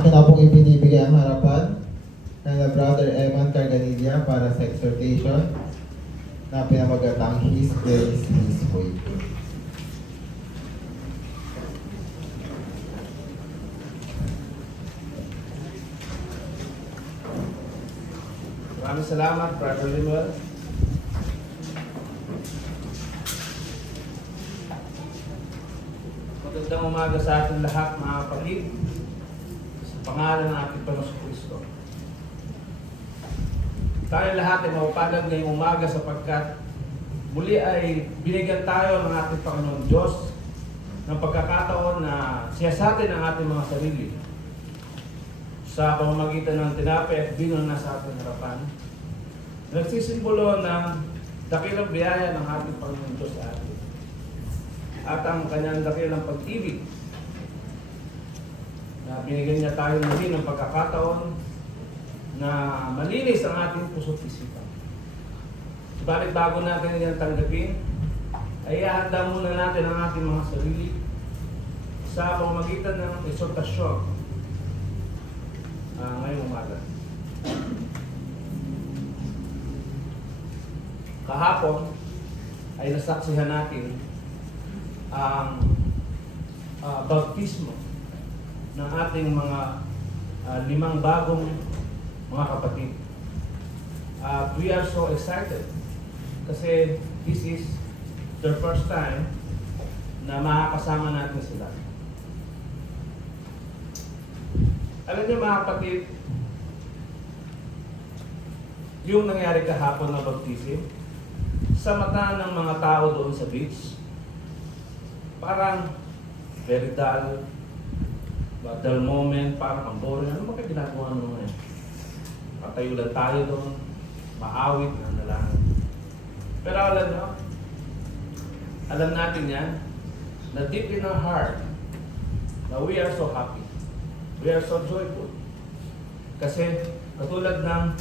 Akin na pong ibinibigay ang harapan ng Brother Eman Carganilla para sa exhortation na pinamagatang His Grace, His Way. Maraming salamat, Brother Limuel. Magandang umaga sa ating lahat, mga kapatid. Sa pangalan ng ating Panginoong Kristo. Tayo lahat ay mapapalad ngayong umaga sapagkat muli ay binigyan tayo ng ating Panginoong Diyos ng pagkakataon na siyasatin ang ating mga sarili sa pamamagitan ng tinapay at vino na nasa ating harapan. Nagsisimbolo ng dakilang biyaya ng ating Panginoon Diyos sa atin at ang kanyang dakilang pag-ibig na binigyan niya tayo muli ng pagkakataon na malinis ang ating puso't isipan. Subalit bago natin yan tanggapin, ay ihanda muna natin ang ating mga sarili sa pamamagitan ng exhortasyon ngayong umaga. Kahapon ay nasaksihan natin ang baptismo ng ating mga 5 bagong mga kapatid. We are so excited kasi this is their first time na makakasama natin sila. Alam niyo mga kapatid, yung nangyari kahapon na baptism, sa mata ng mga tao doon sa beach, parang very dull, dull moment, parang ang boring. Ano ba ginagawa naman eh? Patayo lang tayo doon, maawit, nanalangin. Pero alam natin yan, na deep in our heart, na we are so happy. We are so joyful. Kasi katulad ng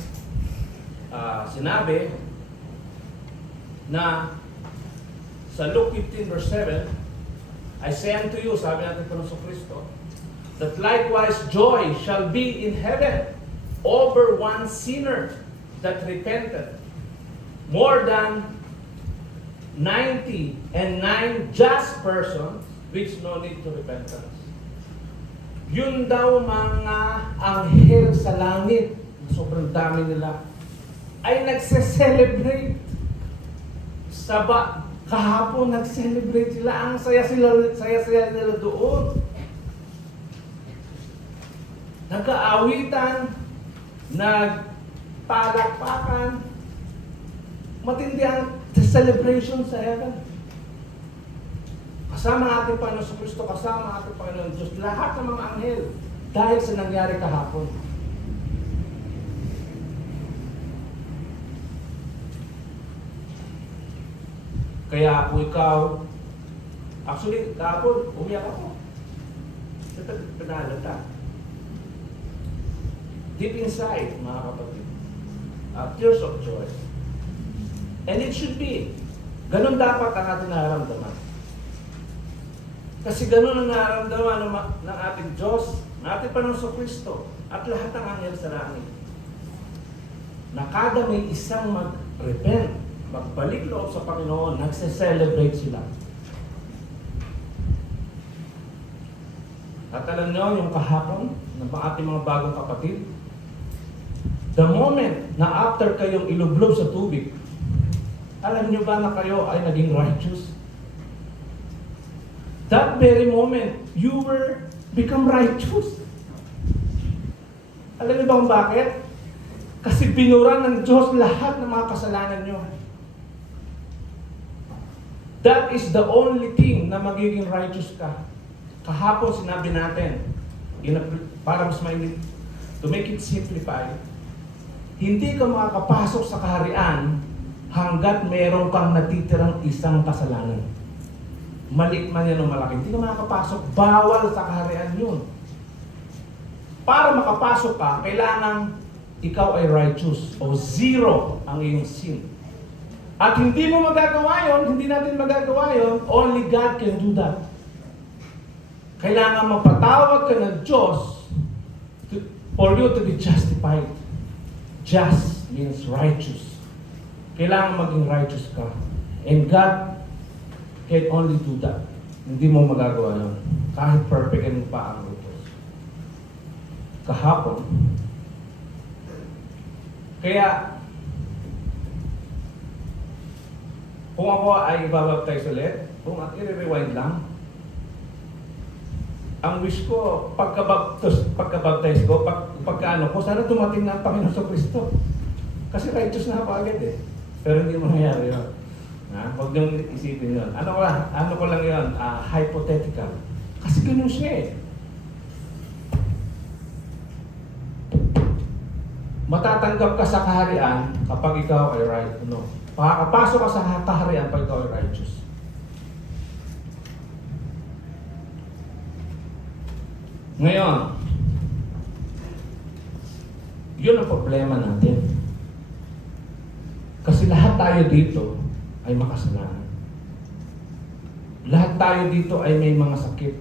sinabi na sa Luke 15 verse 7, I say unto you, sabi natin Panginoon Kristo, that likewise joy shall be in heaven over one sinner that repented, more than 99 just persons which no need to repentance. Yun daw mga anghel sa langit, sobrang dami nila, ay nagse-celebrate. Kahapon nag-celebrate sila, ang saya-saya nila doon. Nag-aawitan, nagpalakpakan, matindi ang celebration sa heaven. Kasama ang ating Panginoon Kristo, kasama ang ating Panginoon Diyos, lahat ng mga anghel, dahil sa nangyari kahapon. Kaya kung ikaw, actually, kahapon, umiyak ako. Sa pinalata. Deep inside, mga kapatid, tears of joy. And it should be. Ganun dapat ang ating nararamdaman. Kasi ganun ang nararamdaman ng ating Diyos, ng ating Panginoon Kristo, at lahat ng anghel sa langit. Na kada may isang mag-repent, magbalik loob sa Panginoon, nagse-celebrate sila. At alam nyo, yung kahapon, ng ating mga bagong kapatid, the moment na after kayong ilublob sa tubig, alam nyo ba na kayo ay naging righteous? That very moment, you were become righteous. Alam niyo ba kung bakit? Kasi binura ng Diyos lahat ng mga kasalanan nyo. That is the only thing na magiging righteous ka. Kahapon sinabi natin, para mas mainit, to make it simplified, hindi ka makakapasok sa kaharian hanggat meron kang natitirang isang kasalanan. Maliit man yan o malaki, hindi ka makakapasok. Bawal sa kaharian yun. Para makapasok ka, kailangan ikaw ay righteous o zero ang iyong sin. At hindi mo magagawa yun, hindi natin magagawa yun, only God can do that. Kailangan mapatawag ka ng Diyos For you to be justified, just means righteous. Kailangan maging righteous ka. And God can only do that. Hindi mo magagawa yun. Kahit perfectin mo pa ang utos. Kahapon. Kaya, kung ako ay ibabaptize ulit, kung i-rewind lang, ang wish ko, pagka-baptize ko, pagka-ano ko, sana dumating na ang Panginoon sa Kristo. Kasi righteous na ako agad eh. Pero hindi mo nangyari yun. Huwag niyong isipin yun. Ano ko lang yun? Hypothetical. Kasi ganun siya eh. Matatanggap ka sa kaharian kapag ikaw ay right. Pakakapasok ka sa kaharian pag ikaw ay righteous. Ngayon, yun ang problema natin. Kasi lahat tayo dito ay makasalanan. Lahat tayo dito ay may mga sakit.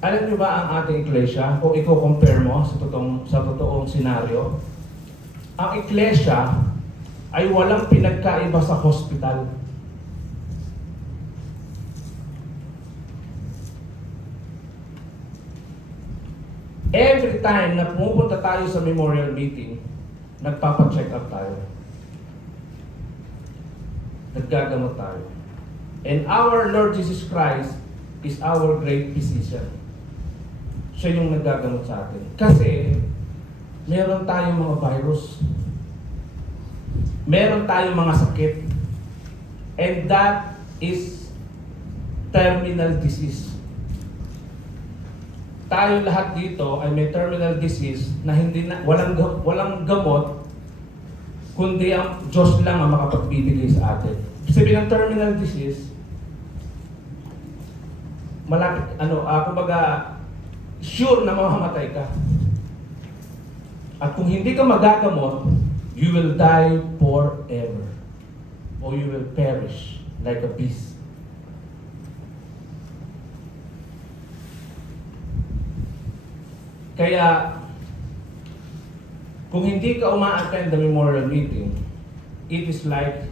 Alam niyo ba ang ating iglesia, kung i-compare mo sa totoong senaryo, ang iglesia ay walang pinagkaiba sa hospital. Every time na pumupunta tayo sa memorial meeting, nagpapa-check up tayo. Naggagamot tayo. And our Lord Jesus Christ is our great physician. Siya yung naggagamot sa atin. Kasi, meron tayong mga virus. Meron tayong mga sakit. And that is terminal disease. Tayo lahat dito ay may terminal disease na walang gamot, kundi ang Diyos lang ang makapagbibigay sa atin. Sabihin ng terminal disease, malapit, kumbaga, sure na mamamatay ka. At kung hindi ka magagamot, you will die forever. Or you will perish like a beast. Kaya, kung hindi ka uma-attend the memorial meeting, it is like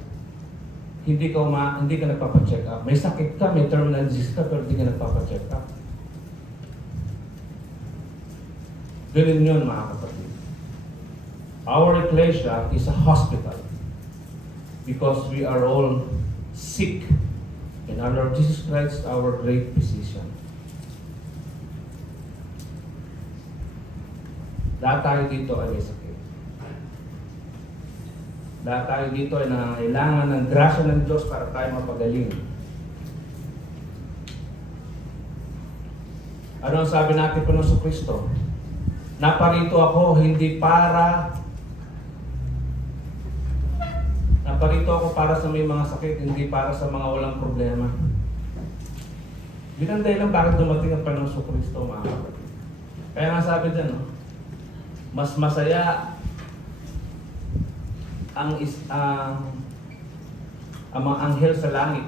hindi ka nagpapa-check up. May sakit ka, may terminal disease ka, pero hindi ka nagpapa-check up. Ganun yun, mga kapatid. Our ecclesia is a hospital because we are all sick. And our Lord Jesus Christ, our great physician. Lahat tayo dito ay may sakit. Lahat tayo dito ay nangangailangan ng grasya ng Diyos para tayo mapagaling. Ano ang sabi natin po sa Kristo? Naparito ako para sa may mga sakit, hindi para sa mga walang problema. Yun ang dahilan bakit dumating ang Panginoon sa Kristo, mga kapatid. Kaya nga sabi dyan, mas masaya ang mga anghel sa langit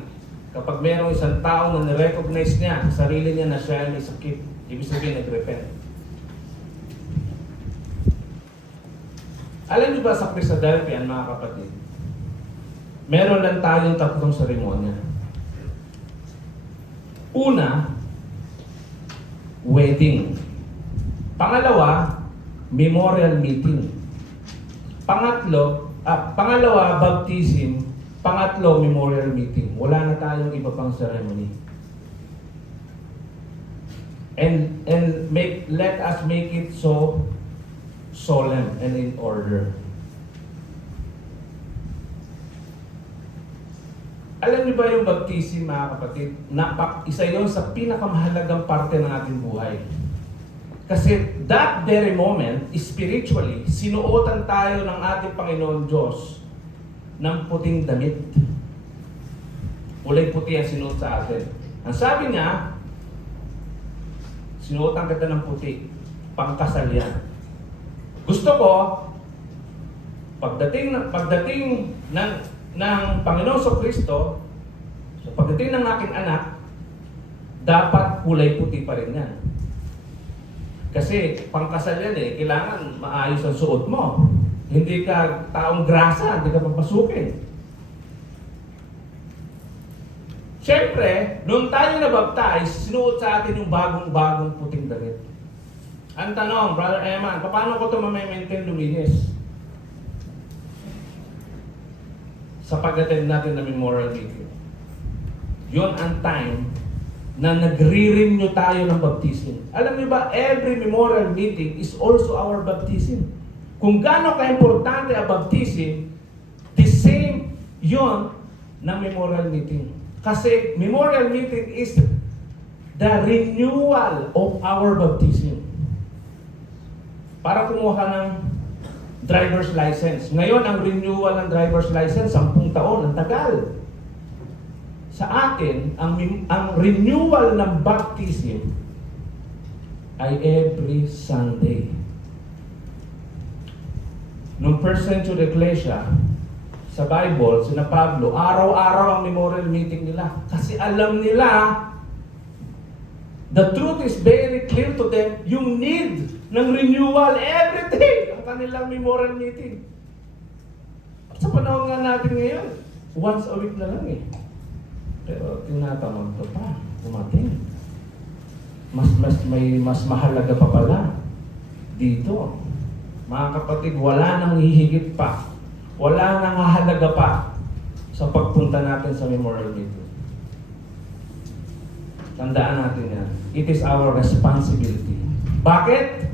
kapag mayroong isang tao na na-recognize niya sa sarili niya na siya ay may sakit. Ibig sabihin, nag-repent. Alam niyo ba sa Philadelphia, mga kapatid, meron lang tayong 3 seremonya. Una, wedding. Pangalawa, memorial meeting. Pangalawa, baptism. Pangatlo, memorial meeting. Wala na tayong iba pang ceremony. And let us make it so solemn and in order. Alam niyo ba yung baptism, mga kapatid? Isa yun sa pinakamahalagang parte ng ating buhay. Kasi that very moment, spiritually, sinuotan tayo ng ating Panginoon Diyos ng puting damit. Kulay puti ang sinuot sa atin. Ang sabi niya, sinuotan kita ng puti, pangkasal yan. Gusto ko, pagdating ng Panginoon sa Kristo, sa pagdating ng aking anak, dapat kulay puti pa rin yan. Kasi pangkasal yan eh, kailangan maayos ang suot mo. Hindi ka taong grasa, hindi ka papasukin. Siyempre, nung tayo na-baptize, sinuot sa atin yung bagong-bagong puting damit. Ang tanong, Brother Eman, paano ko ito ma-maintain luminis? Sa pag-attend natin na memorial meeting. Yun ang time na nagre-renew tayo ng baptism. Alam niyo ba, every memorial meeting is also our baptism. Kung gaano ka-importante ang baptism, the same yun na memorial meeting. Kasi memorial meeting is the renewal of our baptism. Para kumuha ka ng driver's license. Ngayon, ang renewal ng driver's license, 10 taon, ang tagal. Sa atin, ang renewal ng baptism ay every Sunday. Nung first century ecclesia, sa Bible, sina Pablo, araw-araw ang memorial meeting nila. Kasi alam nila, the truth is very clear to them, yung need ng renewal every day, ang kanilang memorial meeting. At sa panahon nga natin ngayon, once a week na lang eh. Pero tinatamad ko pa, dumating. Mas mahalaga pa pala dito. Mga kapatid, wala nang hihigit pa. Wala nang hahalaga pa sa pagpunta natin sa memorial meeting. Tandaan natin yan. It is our responsibility. Bakit?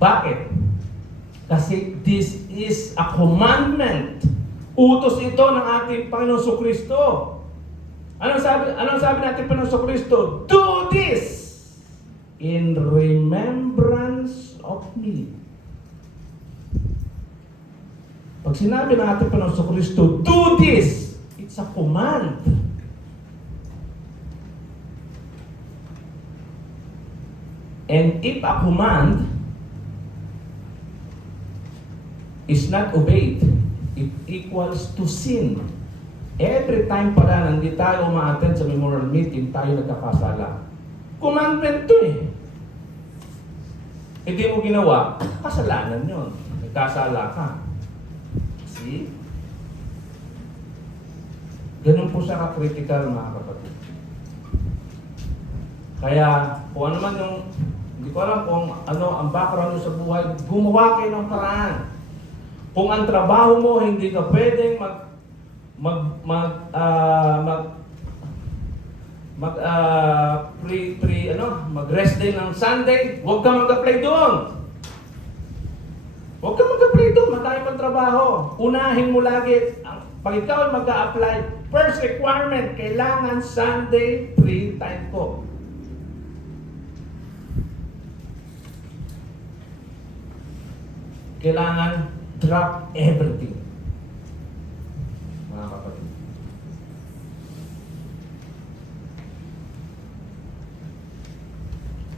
Bakit? Kasi this is a commandment. Utos ito ng ating Panginoon Jesucristo. Anong sabi natin Panginoon Jesucristo? Do this in remembrance of me. Pag sinabi ng ating Panginoon Jesucristo, do this, it's a command. And if a command is not obeyed, it equals to sin. Every time pala nandito tayo ma-attend sa memorial meeting, tayo nagkakasala. Commandment to eh. Hindi mo ginawa, kasalanan yun. Nagkasala ka. See? Ganun po siya ka-critical, mga kapatid. Kaya, kung ano man yung, hindi ko alam kung ano ang background nyo sa buhay, gumawa kayo ng paraan. Kung ang trabaho mo, hindi ka pwedeng mag-rest day ng Sunday, huwag ka mag-apply doon. Huwag ka mag-apply doon, madami pang trabaho. Unahin mo lagi, pag ikaw ay mag-a-apply, first requirement, kailangan Sunday free time ko. Kailangan drop everything. Mga kapatid.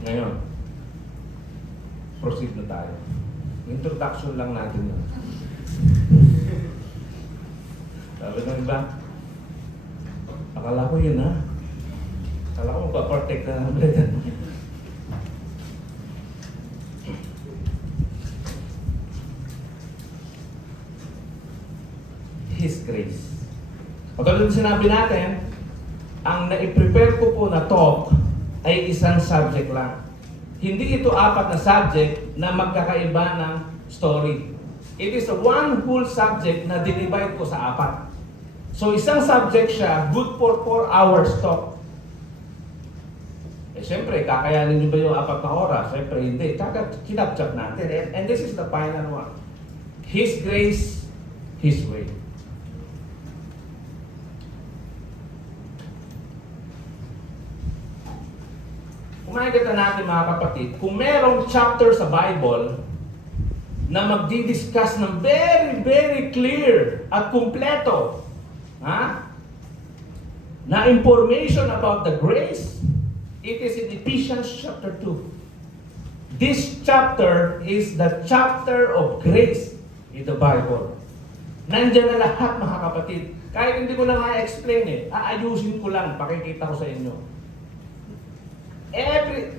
Ngayon, proceed na tayo. Introduction lang natin yun. Sabi ng iba, akala ko yun ha. Akala ko magpa-protect ka ng bread. His grace. Pagkalala sinabi natin, ang na-prepare ko po na talk ay isang subject lang. Hindi ito 4 na subject na magkakaiba ng story. It is a one whole subject na dinivide ko sa 4. So isang subject siya, good for 4 hours talk. Eh siyempre, kakayanin niyo ba yung 4 na oras? Siyempre hindi. Kinapchat natin. And this is the final one. His grace, His way. Kumakita natin mga kapatid, kung merong chapter sa Bible na magdi-discuss ng very, very clear at kumpleto na information about the grace, it is in Ephesians chapter 2. This chapter is the chapter of grace in the Bible. Nandiyan na lahat mga kapatid. Kahit hindi ko na nga explain aayusin ko lang, pakikita ko sa inyo.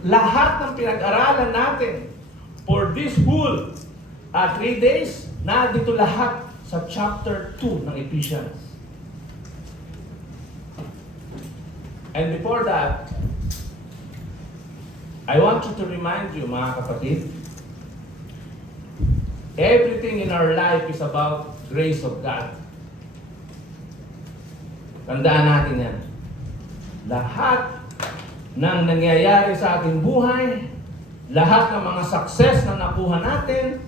lahat ng pinag-aralan natin for this whole 3 days, nandito lahat sa chapter 2 ng Ephesians. And before that, I want you to remind you, mga kapatid, everything in our life is about grace of God. Tandaan natin yan. Lahat ng nangyayari sa ating buhay, lahat ng mga success na nakuha natin,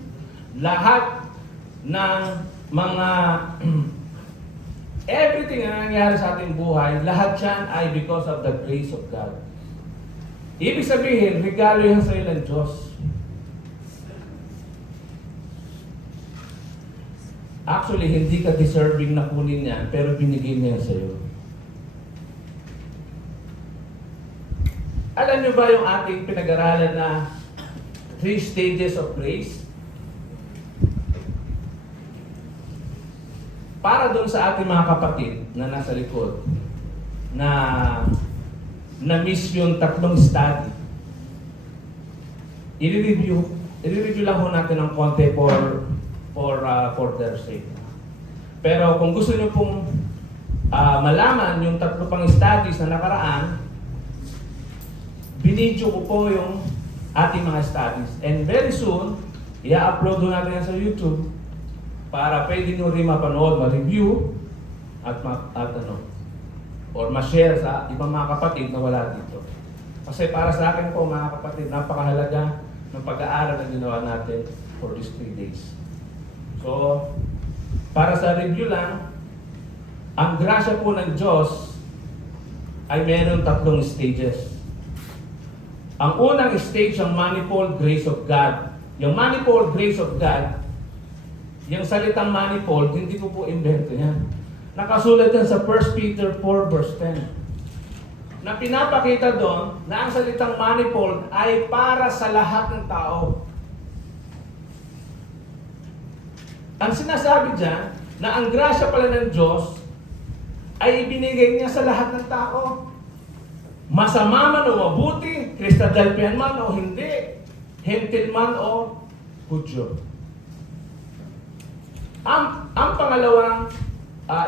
lahat ng mga everything na nangyayari sa ating buhay, lahat yan ay because of the grace of God. Ibig sabihin, regalo yan sa iyo ng Diyos. Actually, hindi ka deserving na kunin yan, pero binigay niya sa iyo. Alam niyo ba yung ating pinag-aralan na 3 stages of grace? Para doon sa ating mga kapatid na nasa likod, na-miss yung 3 study, i-review lang ho natin ng konti for their sake. Pero kung gusto niyo pong malaman yung 3 pang studies na nakaraan, binidyo ko po yung ating mga studies. And very soon, i-upload natin yan sa YouTube para pwede nyo rin mapanood, ma-review, or ma-share sa ibang mga kapatid na wala dito. Kasi para sa akin po, mga kapatid, napakahalaga ng pag-aaral na ginawa natin for these 3 days. So, para sa review lang, ang grasya po ng Diyos ay meron 3 stages. Ang unang stage, ang manifold grace of God. Yung manifold grace of God, yung salitang manifold, hindi ko po invento yan. Nakasulat yan sa 1 Peter 4 verse 10. Na pinapakita doon na ang salitang manifold ay para sa lahat ng tao. Ang sinasabi dyan, na ang grasya pala ng Diyos ay ibinigay niya sa lahat ng tao. Masama man o mabuti, Christadelphian man o hindi, Hentil man o Hudyo. Ang pangalawang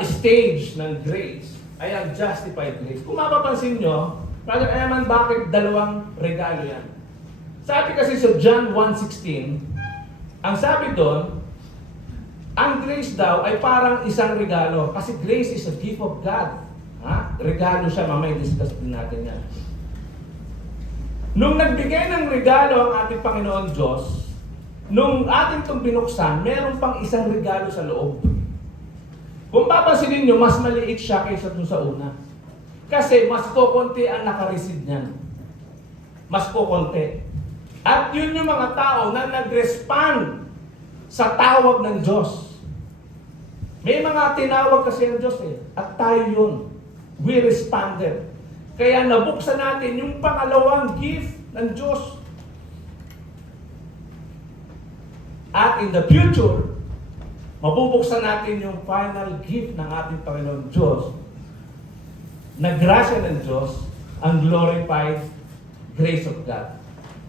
stage ng grace ay ang justified grace. Kung mapapansin nyo, Brother Eman, bakit 2 regalo yan? Sabi kasi sa John 1:16, ang sabi doon, ang grace daw ay parang isang regalo. Kasi grace is a gift of God. Regalo siya, mamaya discuss din natin yan. Nung nagbigay ng regalo ang ating Panginoon Diyos, nung ating itong binuksan, meron pang isang regalo sa loob. Kung papansinin nyo, mas maliit siya kaysa dun sa una. Kasi mas kukunti ang nakareceive niyan. Mas kukunti. At yun yung mga tao na nag-respond sa tawag ng Diyos. May mga tinawag kasi ang Diyos at tayo yun. We responded. Kaya nabuksan natin yung pangalawang gift ng Diyos. At in the future, mabubuksan natin yung final gift ng ating Panginoon Diyos na grasya ng Diyos, ang glorified grace of God.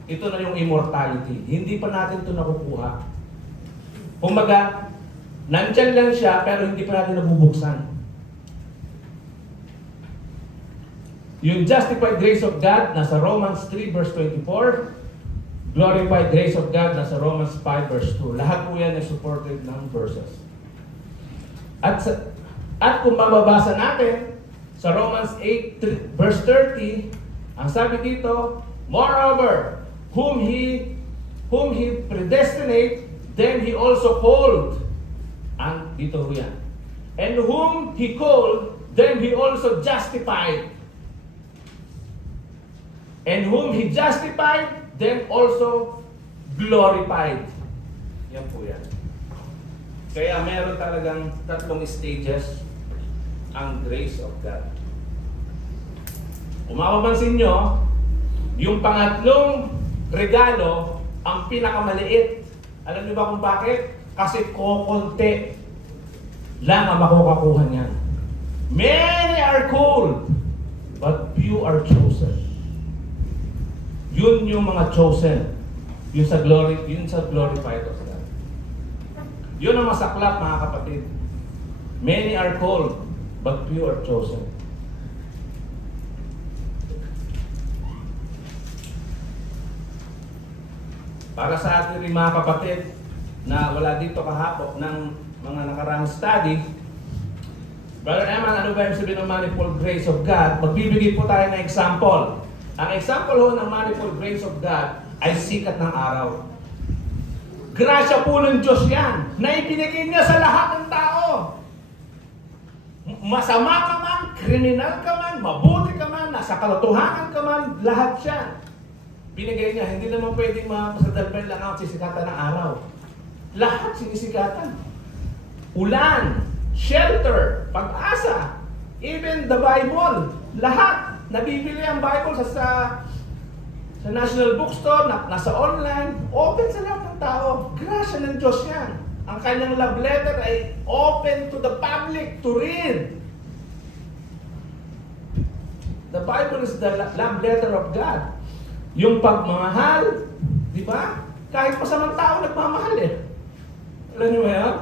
Ito na yung immortality. Hindi pa natin ito nakukuha. Kumbaga, nandyan lang siya pero hindi pa natin nabubuksan. Yung justified grace of God, nasa Romans 3 verse 24. Glorified grace of God, nasa Romans 5 verse 2. Lahat po yan ay supported ng verses. At kung mababasa natin, sa Romans 8 verse 30, ang sabi dito, moreover, whom he predestinate, then he also called. And dito ho yan. And whom he called, then he also justified. And whom he justified, then also glorified. Yan po yan. Kaya meron talagang 3 stages ang grace of God. Kung mapapansin nyo, yung pangatlong regalo, ang pinakamaliit. Alam niyo ba kung bakit? Kasi kokonti lang ang makukuha niyan. Many are called, but few are chosen. Yun yung mga chosen. Yun sa glorified of God. Yun ang masaklap, mga kapatid. Many are called, but few are chosen. Para sa atin rin, mga kapatid, na wala dito kahapon ng mga nakaraang study, Brother Eman, ano ba yung sabihin ng manifold grace of God? Magbibigay po tayo ng example. Ang example ho ng manifold grace of God ay sikat ng araw. Grasya po ng Diyos yan, na ibinigay niya sa lahat ng tao. Masama ka man, kriminal ka man, mabuti ka man, nasa kalotohanan ka man, lahat siya. Binigay niya, hindi naman pwedeng mapasadalban lang ang sisikatan ng araw. Lahat sinisikatan. Ulan, shelter, pag-asa, even the Bible, lahat. Nabibili ang Bible sa National Bookstore, nasa online, open sa lahat ng tao. Grasya ng Diyos yan. Ang kanyang love letter ay open to the public to read. The Bible is the love letter of God. Yung pagmamahal, di ba? Kahit masamang tao nagmamahal eh. Alam niyo ba yan?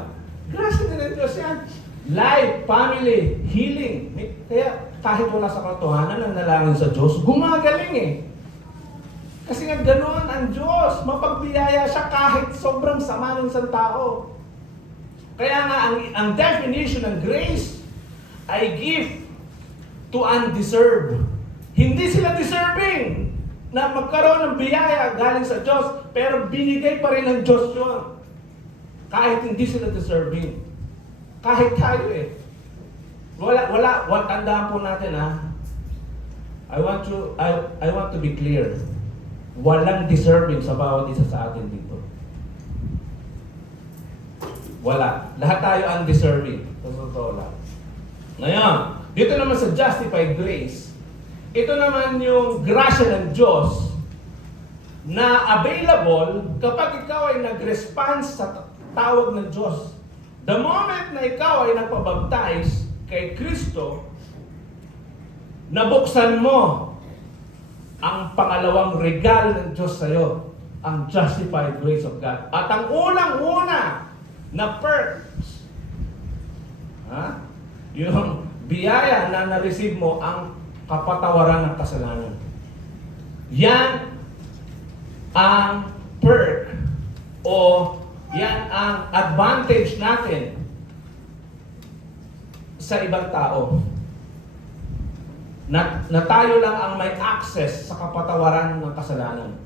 Grasya din ng Diyos yan. Life, family, healing. Kaya kahit wala sa katotohanan ang nalangin sa Diyos, gumagaling eh. Kasi nga ganoon ang Diyos. Mapagbiyaya siya kahit sobrang sama ng isang tao. Kaya nga ang definition ng grace ay gift to undeserved. Hindi sila deserving na magkaroon ng biyaya galing sa Diyos, pero binigay pa rin ng Diyos yun. Kahit hindi sila deserving. Kahit tayo eh. Tandaan po natin I want to be clear. Walang deserving sa bawat isa sa atin dito. Wala. Lahat tayo undeserving. Totoo lang. Ngayon, dito naman sa justified grace, ito naman yung grasya ng Diyos na available kapag ikaw ay nag-response sa tawag ng Diyos. The moment na ikaw ay nagpabaptize kay Kristo, nabuksan mo ang pangalawang regalo ng Diyos sa'yo, ang justified grace of God. At ang unang-una na perks, yung biyaya na na-receive mo, ang kapatawaran ng kasalanan. Yan ang perk o yan ang advantage natin sa ibang tao. Na tayo lang ang may access sa kapatawaran ng kasalanan.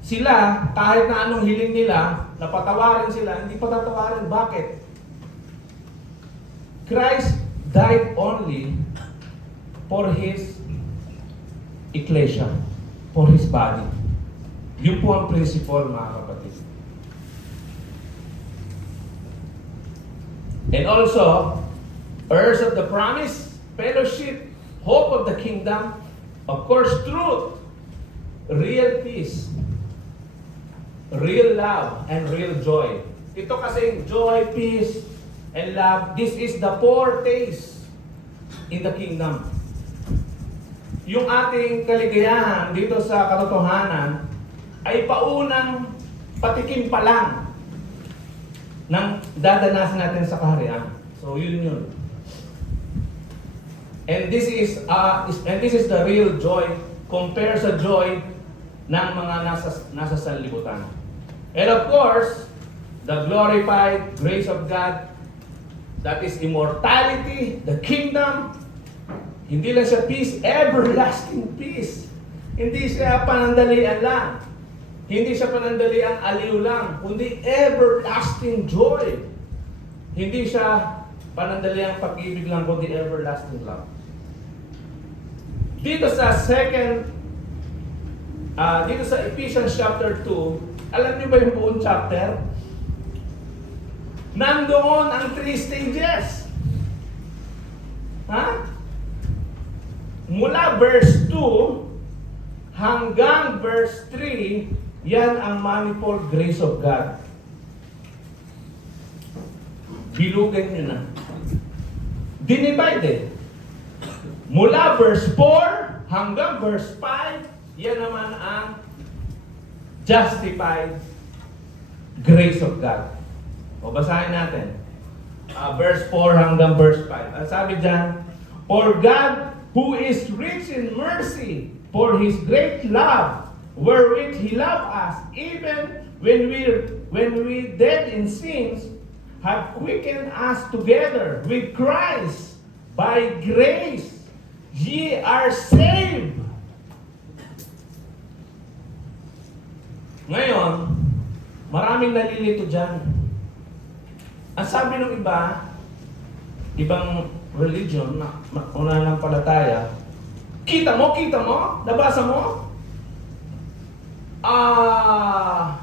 Sila, kahit na anong hiling nila, napatawarin sila, hindi patatawarin. Bakit? Christ died only for His ecclesia, for His body. Yun po ang principle, mga kapatid. And also, heirs of the promise, fellowship, hope of the kingdom, of course, truth, real peace, real love, and real joy. Ito kasing joy, peace, and love, this is the foretaste in the kingdom. Yung ating kaligayahan dito sa katotohanan ay paunang patikim pa lang ng dadanasin natin sa kaharian. So yun. And this is the real joy compared sa joy ng mga nasa sanlibutan. And of course, the glorified grace of God, that is immortality, the kingdom. Hindi lang siya peace, everlasting peace. Hindi siya panandalian lang. Hindi siya panandaliang aliw lang, kundi everlasting joy. Hindi siya panandaliang pag-ibig lang, kundi everlasting love. Dito sa dito sa Ephesians chapter 2, alam niyo ba yung buong chapter? Nandoon ang 3 stages. Mula verse 2 hanggang verse 3, yan ang manifold grace of God. Bilugan nyo na. Dinivide. Mula verse 4 hanggang verse 5, yan naman ang justified grace of God. O basahin natin. Verse 4 hanggang verse 5. Ang sabi dyan, For God, who is rich in mercy, for His great love, wherewith He loved us, even when we dead in sins, have quickened us together with Christ. By grace, ye are saved. Ngayon, maraming nalilito dyan. Ang sabi ng ibang religion, una ng palataya, kita mo, nabasa mo?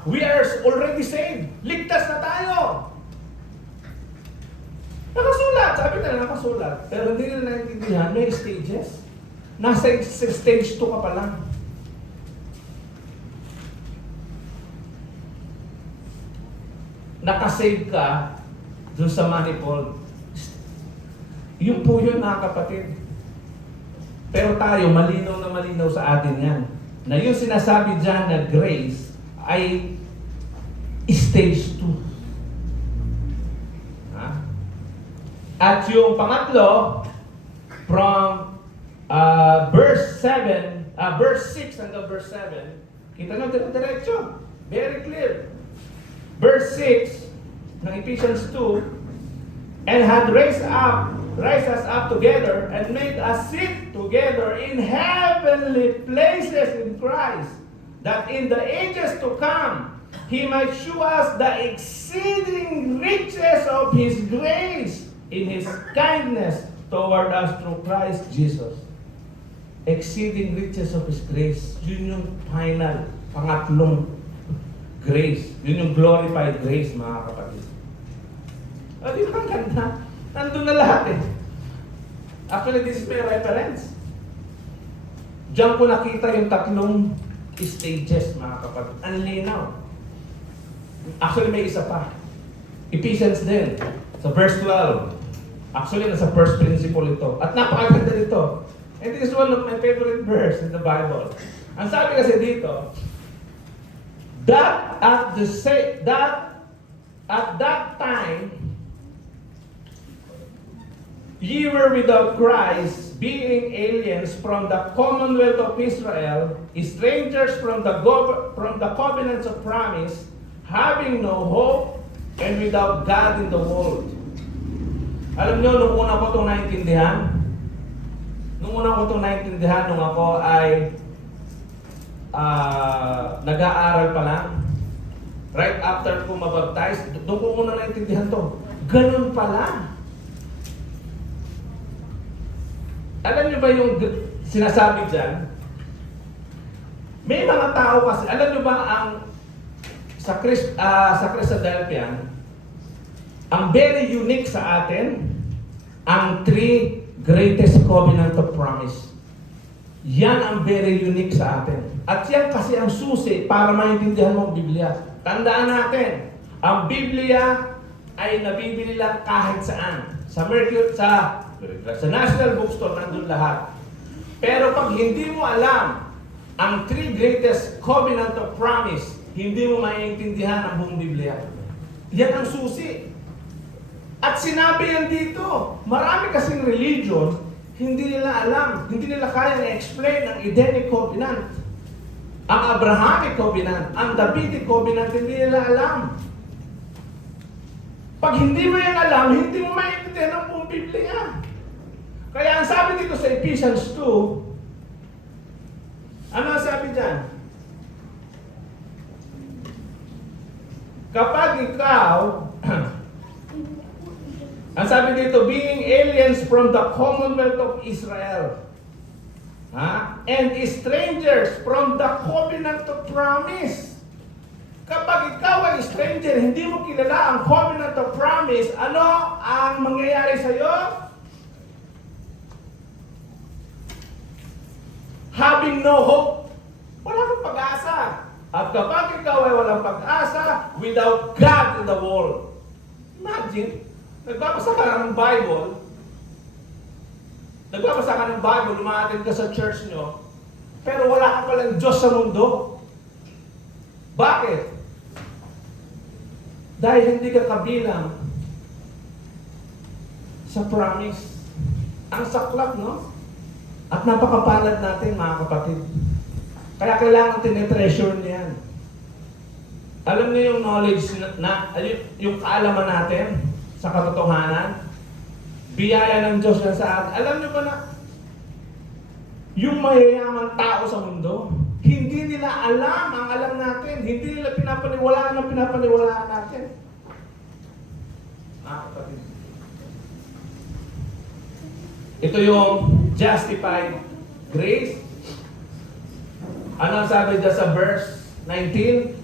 We are already saved. Ligtas na tayo. Nakasulat, sabi nila nakasulat. Pero hindi nila naintindihan, may stages. Nasa stage 2 ka pa lang. Nakasave ka doon sa manifold. Yun po yun, mga kapatid. Pero tayo, malinaw na malinaw sa atin yan. Na yung sinasabi dyan na grace ay stage 2. Ha? At yung pangatlo, from verse 6 hanggang verse 7, kita nyo diretso. Very clear. Verse 6 ng Ephesians 2, and had raised us up together and made us sit together in heavenly places in Christ, that in the ages to come He might show us the exceeding riches of His grace in His kindness toward us through Christ Jesus. Exceeding riches of His grace. Yun yung final, pangatlong grace. Yun yung glorified grace, mga kapatid. O, di ba ang ganda? Nandun na lahat eh. Actually, this is my reference. Diyan ko nakita yung tatlong stages, mga kapatid. Ang linaw. Actually, may isa pa. Ephesians din. Sa verse 12. Actually, nasa first principle ito. At napakaganda nito. And this is one of my favorite verse in the Bible. Ang sabi kasi dito, that at that time, ye were without Christ, being aliens from the commonwealth of Israel, strangers from the covenants of promise, having no hope, and without God in the world. Alam nyo, nung una ko itong naintindihan, nung ako ay nag-aaral pa lang, right after ko mabaptize, doon ko muna naintindihan to. Ganun pala. Alam niyo ba yung sinasabi dyan? May mga tao kasi, alam niyo ba ang sa Christadelphia, ang very unique sa atin, ang three greatest covenant of promise. Yan ang very unique sa atin. At yan kasi ang susi para maintindihan mo ang Biblia. Tandaan natin, ang Biblia ay nabibili lang kahit saan. Sa National Bookstore, nandun lahat. Pero pag hindi mo alam ang three greatest covenant of promise, hindi mo maiintindihan ang buong Biblia. Yan ang susi. At sinabi yan dito, marami kasing religion, hindi nila alam, hindi nila kaya na-explain ang Edenic Covenant, ang Abrahamic Covenant, ang Davidic Covenant, hindi nila alam. Pag hindi mo yan alam, hindi mo maiintindihan ang buong Biblia. Kaya ang sabi dito sa Ephesians 2, ano ang sabi dyan? Kapag ikaw, ang sabi dito, being aliens from the commonwealth of Israel, and strangers from the covenant of promise. Kapag ikaw ay stranger, hindi mo kilala ang covenant of promise, ano ang mangyayari sa iyo? Having no hope, wala kang pag-asa. At kapag ikaw ay walang pag-asa, without God in the world. Imagine, nagbabasa ka ng Bible, lumaatin ka sa church nyo, pero wala ka palang Diyos sa mundo. Bakit? Dahil hindi ka kabilang sa promise. Ang saklap, no? At napakapalad natin, mga kapatid. Kaya kailangan tinetreasure niyan. Alam niyo yung knowledge yung kaalaman natin sa katotohanan, biyaya ng Diyos na sa atin. Alam niyo ba na yung mayayamang tao sa mundo, hindi nila alam ang alam natin. Hindi nila pinapaniwalaan ang pinapaniwalaan natin. Mga kapatid. Ito yung justified grace. Ano ang sabi dyan sa verse 19?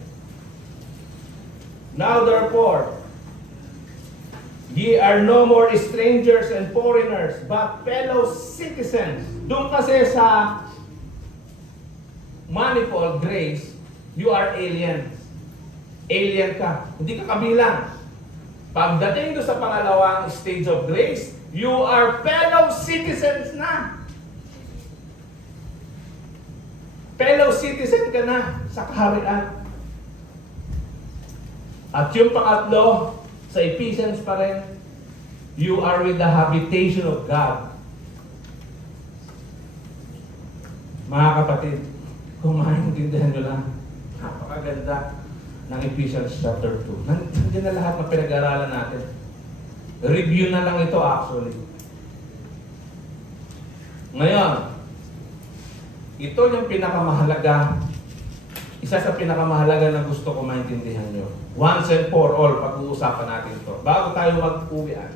Now therefore, ye are no more strangers and foreigners, but fellow citizens. Doon kasi sa manifold grace, you are aliens. Alien ka. Hindi ka kabilang. Pagdating doon sa pangalawang stage of grace, you are fellow citizens na. Fellow citizen ka na sa kaharian. At yung pangatlo, sa Ephesians pa rin, you are with the habitation of God. Mga kapatid, kung maintindihan nyo lang, napakaganda ng Ephesians chapter 2. Nandiyan na lahat ng pinag-aralan natin. Review na lang ito actually. Ngayon, ito yung pinakamahalaga, isa sa pinakamahalaga na gusto ko maintindihan nyo. Once and for all, pag-uusapan natin ito. Bago tayo mag-uwian,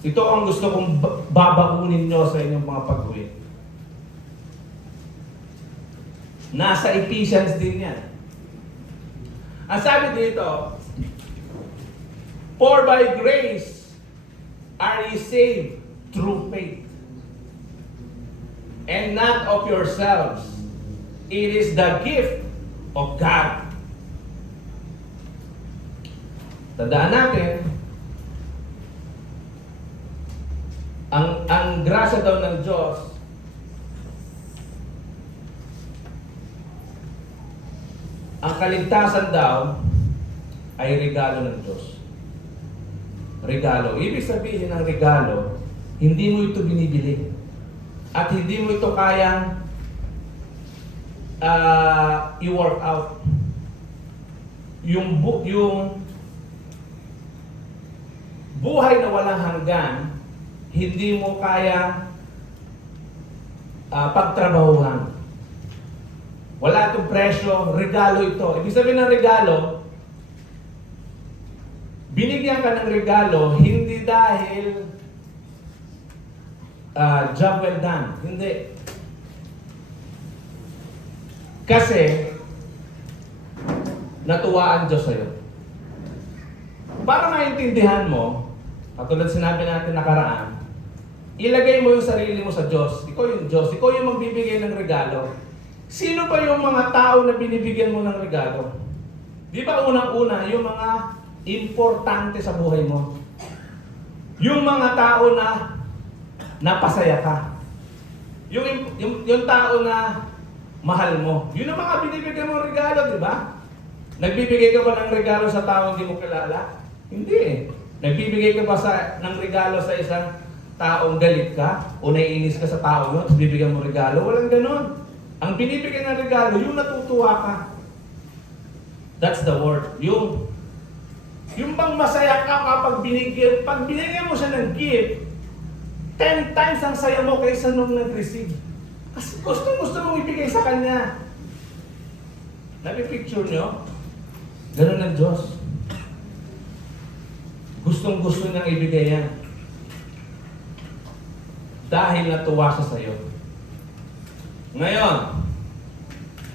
ito ang gusto kong babaunin nyo sa inyong mga pag-uwi. Nasa Ephesians din yan. Ang sabi dito, for by grace are ye saved through faith, and not of yourselves. It is the gift of God. Tandaan natin, ang grasya daw ng Diyos ang kaligtasan daw ay regalo ng Diyos. Regalo. Ibig sabihin ng regalo, hindi mo ito binibili. At hindi mo ito kayang i-work out. Yung buhay na walang hanggan, hindi mo kayang pagtrabahuhan. Wala itong presyo, regalo ito. Ibig sabihin ng regalo, binigyan ka ng regalo, hindi dahil job well done. Hindi. Kasi, natuwa ang Diyos sa'yo. Para maintindihan mo, katulad sinabi natin nakaraan, ilagay mo yung sarili mo sa Diyos. Ikaw yung Diyos. Ikaw yung magbibigay ng regalo. Sino ba yung mga tao na binibigyan mo ng regalo? Di ba unang-una, yung mga importante sa buhay mo? Yung mga tao na napasaya ka. Yung tao na mahal mo. Yun ang mga binibigyan mo ng regalo, di ba? Nagbibigay ka ba ng regalo sa tao hindi mo kilala? Hindi eh. Nagbibigay ka ba ng regalo sa isang taong galit ka o naiinis ka sa tao yun, tapos bibigyan mo regalo? Walang ganon. Ang binibigyan ng regalo, yung natutuwa ka. That's the word. Yung bang masaya ka kapag pag binigyan mo siya ng gift, 10 times ang saya mo kaysa nung nag-receive. Kasi gusto mong ibigay sa kanya. Napipicture nyo? Ganun ng Diyos. Gustong-gusto niyang ibigay yan. Dahil natuwa siya sa'yo. Ngayon,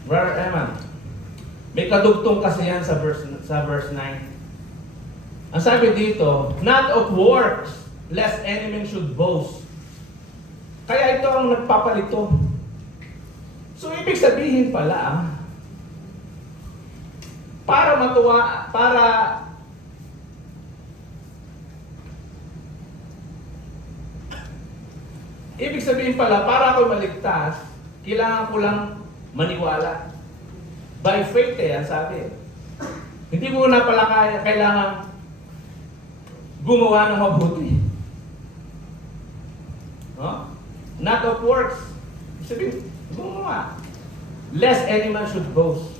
Brother Eman, may kadugtong kasi yan sa verse 9. Ang sabi dito, not of works, lest any man should boast. Kaya ito ang nagpapalito. So, ibig sabihin pala, para matuwa, ibig sabihin pala, para ako maligtas, kailangan ko lang maniwala. By faith ang sabi. Hindi mo na pala kailangan gumawa ng mabuti. No? Not of works. Sabihin, gumawa. Lest any man should boast.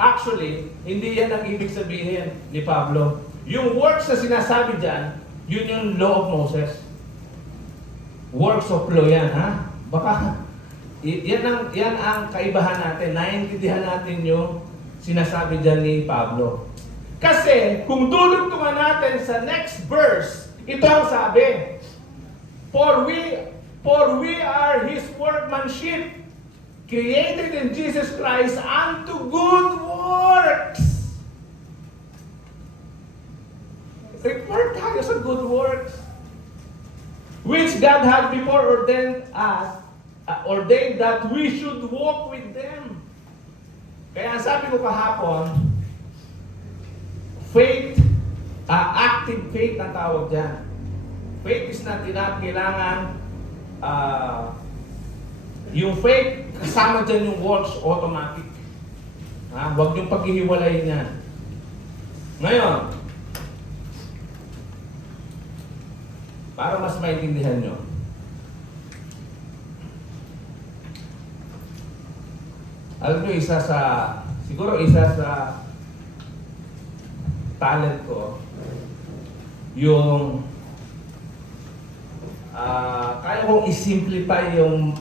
Actually, hindi yan ang ibig sabihin ni Pablo. Yung works na sinasabi dyan, yun yung law of Moses. Works of law yan, ha? Baka, yan ang kaibahan natin. Naiintindihan natin yung sinasabi dyan ni Pablo. Kasi, kung dudugtungan natin sa next verse, ito ang sabi, For we are His workmanship, created in Jesus Christ unto good works. Report tayo sa good works. Which God had before ordained that we should walk with them. Kaya ang sabi ko kahapon, faith, active faith ang tawag dyan. Faith is not kailangan, yung faith, kasama dyan yung works, automatic. Huwag yung paghihiwalay niyan. Ngayon, para mas maintindihan nyo, alam nyo, siguro isa sa talent ko, yung kaya kong i-simplify yung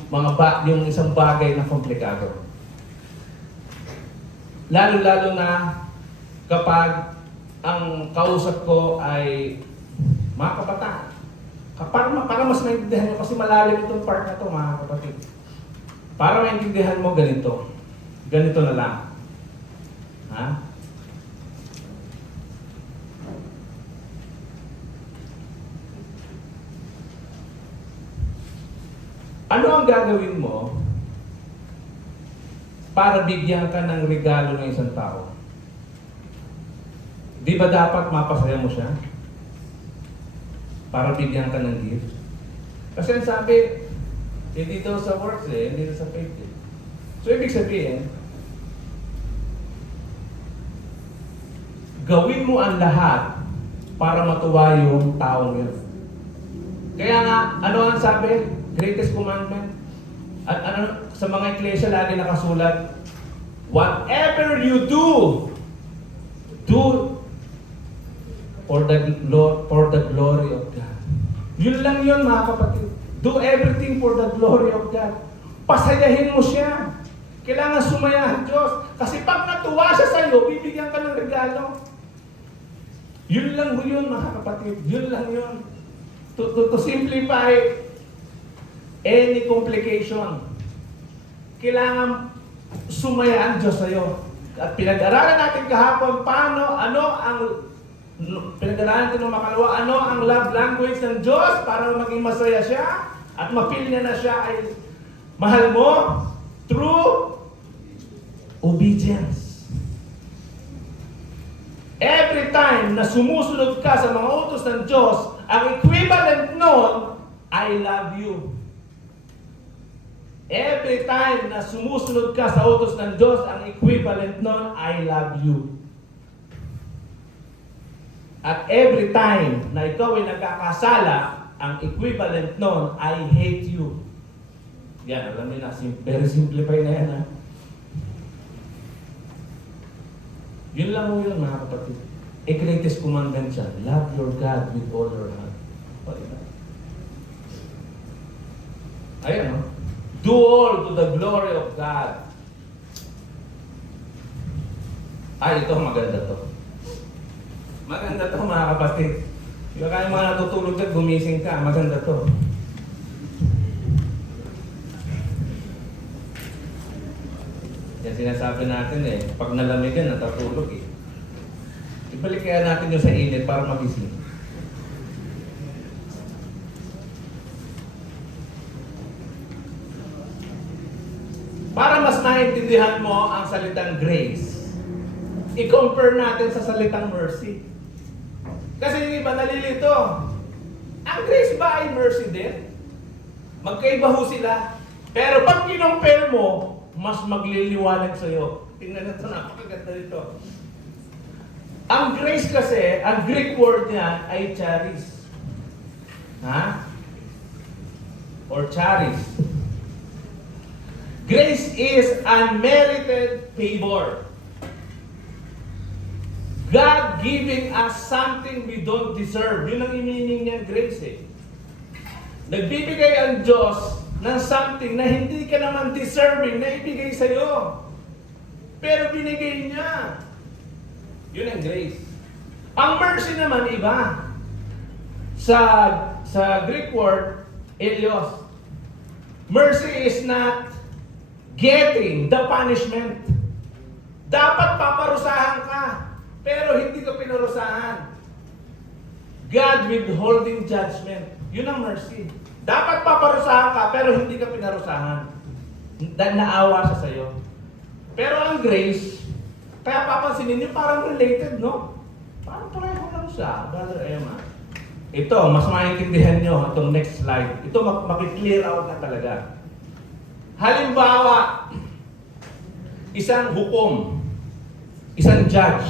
yung isang bagay na komplikado. Lalo-lalo na kapag ang kausap ko ay mga kabataan. Para mas maintindihan nyo, kasi malalim itong part na ito, mga kapatid. Para maintindihan mo ganito. Ganito na lang. Ha? Ano ang gagawin mo para bigyan ka ng regalo ng isang tao? Di ba dapat mapasaya mo siya? Para bigyan ka ng gift? Kasi ang sabi, hindi ito sa works hindi ito sa faith So ibig sabihin, gawin mo ang lahat para matuwa yung taong yun. Kaya nga, ano ang sabi? Greatest commandment. At ano, sa mga iglesia lagi nakasulat, whatever you do for the glory of God. Yun lang yun, mga kapatid. Do everything for the glory of God. Pasayahin mo siya. Kailangan sumaya ang Diyos. Kasi pag natuwa siya sa iyo, bibigyan ka ng regalo. Yun lang yun, mga kapatid. Yun lang yun. To simplify any complication, kailangan sumaya ang Diyos sa iyo. At pinag-aralan natin kahapon pinag-aralan natin ng makalawa, ano ang love language ng Diyos para maging masaya siya at mapili na siya ay mahal mo through obedience. Every time na sumusunod ka sa mga utos ng Diyos, ang equivalent nun, I love you. Every time na sumusunod ka sa utos ng Diyos, ang equivalent nun, I love you. At every time na ikaw ay nagkakasala, ang equivalent nun, I hate you. Yan, alam niyo na, very simplify na yan, ha? Yun lang mo yun, mga kapatid. Greatest commandment siya, love your God with all your heart. Ayan, no? Do all to the glory of God. Ay, ito, maganda to. Maganda to, mga kapatid. Di ba kaya mga natutulog at gumising ka, maganda to. Yan sinasabi natin pag nalamigan, natatulog Ibalik kaya natin yung sa init para magising. Para mas maintindihan mo ang salitang grace, i-compare natin sa salitang mercy. Kasi yung iba nalilito. Ang grace ba ay mercy din? Magkaiba ho sila. Pero pag kinompare mo, mas magliliwanag sa'yo. Tingnan nito, napakaganda nito. Ang grace kasi, ang Greek word niya ay charis. Ha? Or charis. Grace is unmerited favor. God giving us something we don't deserve. Yun ang meaning niya, grace eh. Nagbibigay ang Diyos ng something na hindi ka naman deserving na ibigay sa'yo. Pero binigay niya. Yun ang grace. Ang mercy naman iba. Sa Greek word, elios. Mercy is not getting the punishment. Dapat paparusahan ka, pero hindi ka pinarusahan. God withholding judgment. Yun ang mercy. Dapat paparusahan ka, pero hindi ka pinarusahan. Dahil naawa siya sa'yo. Pero ang grace, kaya papansinin niyo, parang related, no? Parang pareho lang siya, Brother Emma. Ito, mas maintindihan nyo itong next slide. Ito, makiklear out na talaga. Halimbawa, isang hukom, isang judge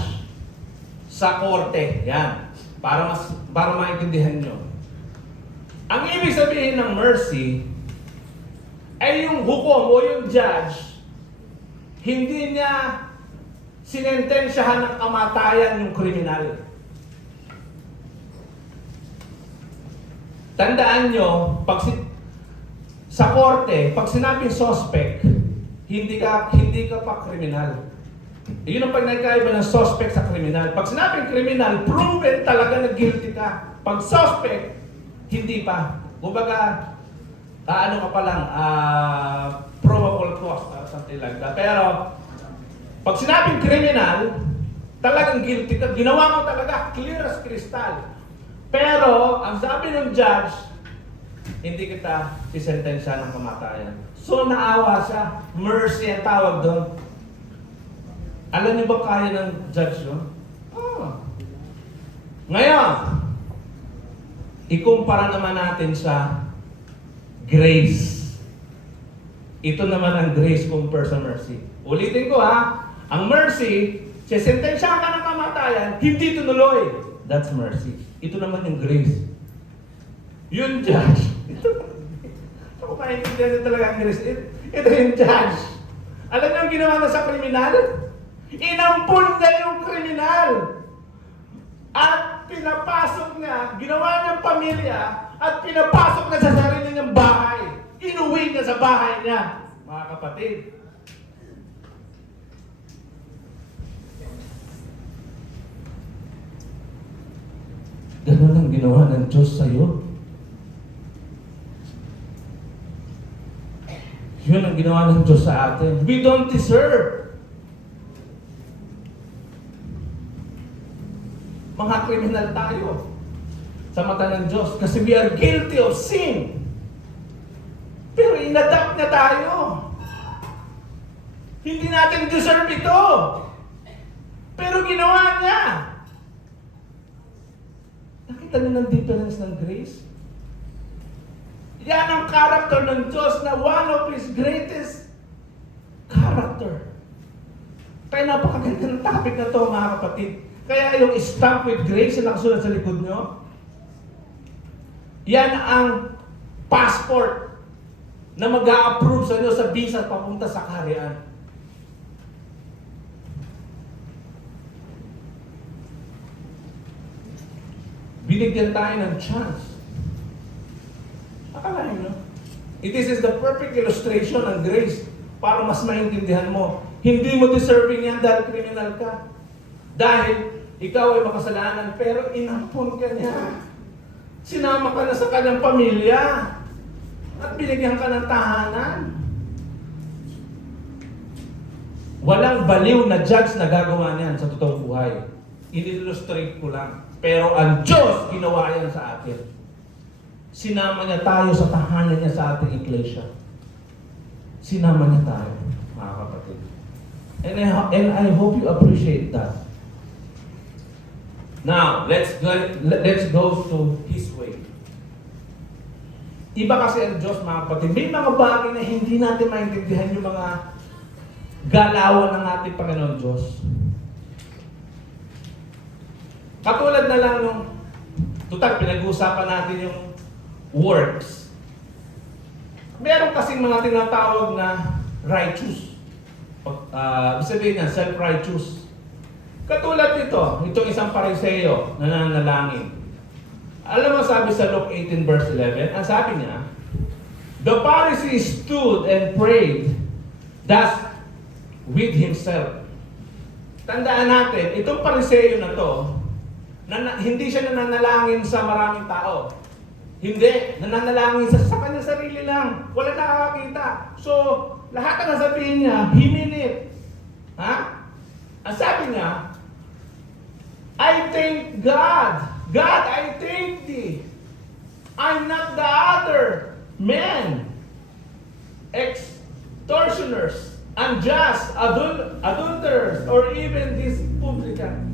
sa korte, yan, para maintindihan nyo. Ang ibig sabihin ng mercy ay yung hukom o yung judge, hindi niya sinentensyahan ng kamatayan yung kriminal. Tandaan nyo, sa korte, pag sinabing suspect, hindi ka pa kriminal. Yun ang pagkakaiba ng suspect sa kriminal. Pag sinabing kriminal, proven talaga na guilty ka. Pag suspect, hindi pa. Kumbaga, ano ka pa lang, probable cause, something like that. Pero, pag sinabing criminal, talagang guilty ka. Ginawa mo talaga, clear as crystal. Pero, ang sabi ng judge, hindi kita sisentensya ng kamatayan. So, naawa siya. Mercy ang tawag doon. Alam niyo ba kaya ng judge yun? Ngayon, ikumpara naman natin sa grace. Ito naman ang grace compare sa mercy. Ulitin ko ha, ang mercy, sisentensya ka ng kamatayan, hindi tunuloy. That's mercy. Ito naman yung grace. Yung judge, ito maintindihan niyo talaga ang grace. Ito yung judge. Alam niyo ang ginawa na sa kriminal? Inampun niya yung kriminal. At pinapasok niya, ginawa niyang pamilya, at pinapasok na sa sarili niyang bahay. Inuwi niya sa bahay niya. Mga kapatid. Ganun ang ginawa ng Diyos sa'yo. Yun ang ginawa ng Diyos sa atin. We don't deserve. Mga kriminal tayo sa mata ng Diyos kasi we are guilty of sin. Pero inadapt na tayo. Hindi natin deserve ito. Pero ginawa niya. Nakita niyo ng difference ng grace? Yan ang character ng Diyos na one of His greatest character. Kaya napakaganda ng topic na to, mga kapatid. Kaya yung stamp with grace na nakasulat sa likod nyo, yan ang passport na mag-a-approve sa inyo sa visa papunta sa kaharian. Binigyan tayo ng chance. Akalain mo, this is the perfect illustration ng grace para mas maintindihan mo. Hindi mo deserving yan dahil criminal ka. Dahil ikaw ay makasalanan, pero inampun ka niya. Sinama ka na sa kanyang pamilya at binigyan ka ng tahanan. Walang baliw na judge na gagawa niyan sa totoong buhay. In-illustrate ko lang. Pero ang Diyos ginawa yan sa atin. Sinama niya tayo sa tahanan niya sa ating iglesia. Sinama niya tayo, mga kapatid. And I hope you appreciate that. Now, let's go to His way. Iba kasi ang Diyos, mga kapatid. May mga bagay na hindi natin maintindihan yung mga galawan ng ating Panginoon Diyos. Katulad na lang nung, total, pinag-uusapan natin yung works. Meron kasing mga tinatawag na righteous. Ibig sabihin niya, self-righteous. Katulad nito, itong isang Pariseo na nananalangin. Alam mo sabi sa Luke 18 verse 11, ang sabi niya, the Pharisee stood and prayed thus with himself. Tandaan natin, itong Pariseo na to, hindi siya nananalangin sa maraming tao. Hindi, nananalangin sa kanya sarili lang. Wala nakakakita. So, lahat na sabihin niya, himinit. Ha? Ang sabi niya, I thank God. God, I thank thee. I'm not the other men, extortioners, unjust, adulterers, or even this publican.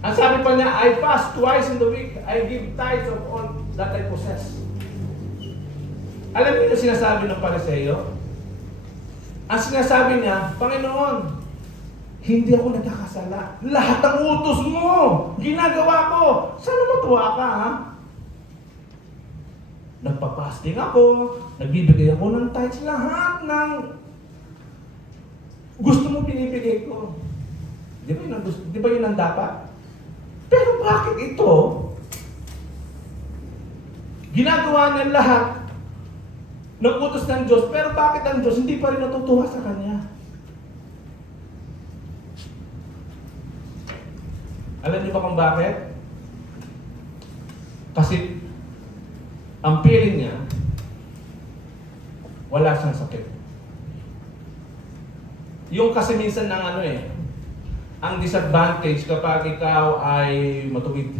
Ang sabi pa niya, I fast twice in the week. I give tithes of all that I possess. Alam niyo yung sinasabi ng Pariseo? Ang sinasabi niya, Panginoon, hindi ako nagkakasala. Lahat ng utos mo, ginagawa ko. Sana matuwa ka, ha? Nagpa-fasting ako, nagbibigay ako ng tithes, lahat ng gusto mo pinipigay ko. Di ba yun ang dapat? Pero bakit ito? Ginagawa niya lahat ng utos ng Diyos, pero bakit ang Diyos hindi pa rin natutuwa sa kanya? Alam niyo ba kung bakit? Kasi ang feeling niya, wala siyang sakit. Yung kasi minsan ng ang disadvantage kapag ikaw ay matuwid.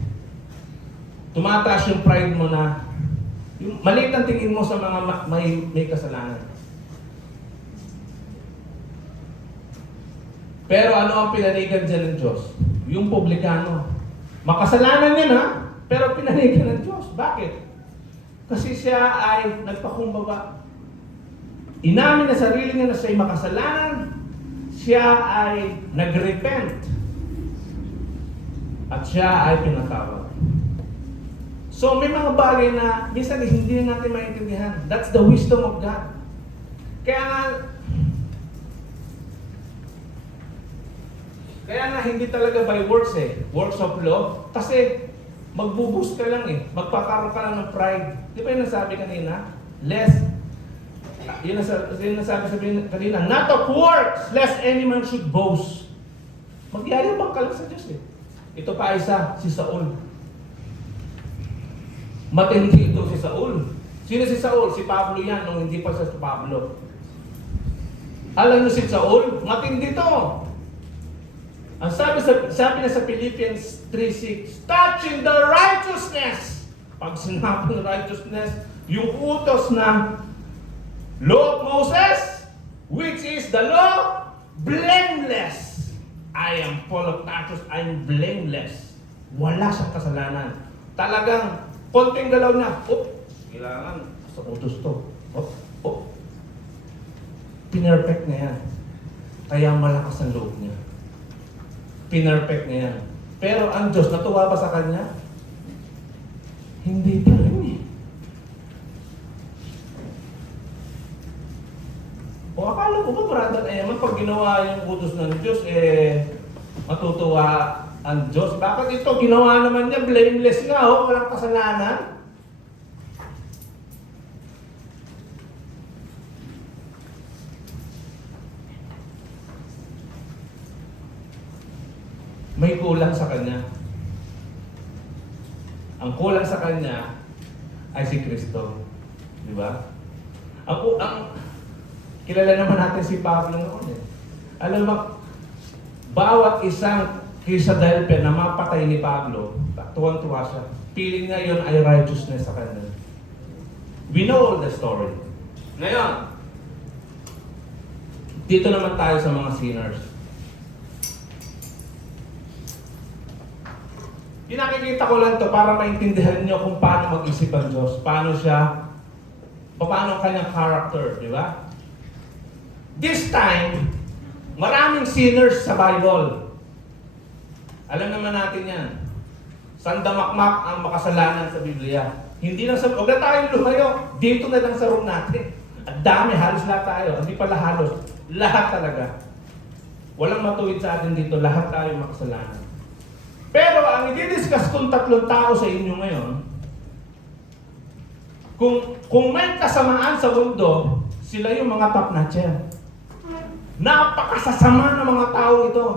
Tumataas yung pride mo na, yung maliit ang tingin mo sa mga may kasalanan. Pero ano ang pinanigan dyan ng Diyos? Yung publikano. Makasalanan yan, ha? Pero pinanigan ng Diyos. Bakit? Kasi siya ay nagpakumbaba. Inamin na sarili niya na siya'y makasalanan. Siya ay nag-repent. At siya ay pinatawad. So may mga bagay na minsan hindi natin maintindihan. That's the wisdom of God. Kaya nga hindi talaga by works works of law. Kasi magbuboost ka lang magpakaroon ka lang ng pride. Di ba yung nasabi kanina? Yun nasabi kanina, not of works, lest any man should boast. Magyayabang ka lang sa Diyos Ito pa isa, si Saul. Matindi ito si Saul. Sino si Saul? Si Pablo yan, nung hindi pa siya si Pablo. Alam niyo si Saul? Matindi to. Ang sabi na sa Philippians 3:6, touching the righteousness. Pag sinabi ng righteousness, yung utos na law of Moses, which is the law, blameless. I am full of righteousness, I am blameless. Wala siyang kasalanan. Talagang, konting galaw na, kailangan sa utos to. Pinerfect na yan. Kaya malakas ang loob niya. Pinerfect na yan. Pero ang Diyos, natuwa ba sa kanya? Hindi pa rin O akala ko ba, brother Eman, pag ginawa yung utos ng Diyos, matutuwa ang Diyos. Bakit ito? Ginawa naman niya, blameless nga, walang kasalanan. May kulang sa kanya. Ang kulang sa kanya ay si Kristo. Di ba? Kilala naman natin si Pablo noon Alam mo, bawat isang Krisadalpe na mapatay ni Pablo, tuwan-tuwa siya. Feeling niya yun ay righteousness sa kanya. We know all the story. Ngayon, dito naman tayo sa mga sinners. Pinakikita ko lang to para maintindihan nyo kung paano mag-isip ang Diyos. Paano ang kanyang character, di ba? This time, maraming sinners sa Bible. Alam naman natin yan. Sandamakmak ang makasalanan sa Biblia. Hindi lang sa... Huwag na tayong lumayo. Dito na lang sa room natin. At dami, halos lahat tayo. Hindi pala halos. Lahat talaga. Walang matuwid sa atin dito. Lahat tayo makasalanan. Pero ang i-discuss kong 3 tao sa inyo ngayon, kung may kasamaan sa mundo, sila yung mga top-notcher. Napakasasama ng mga tao ito.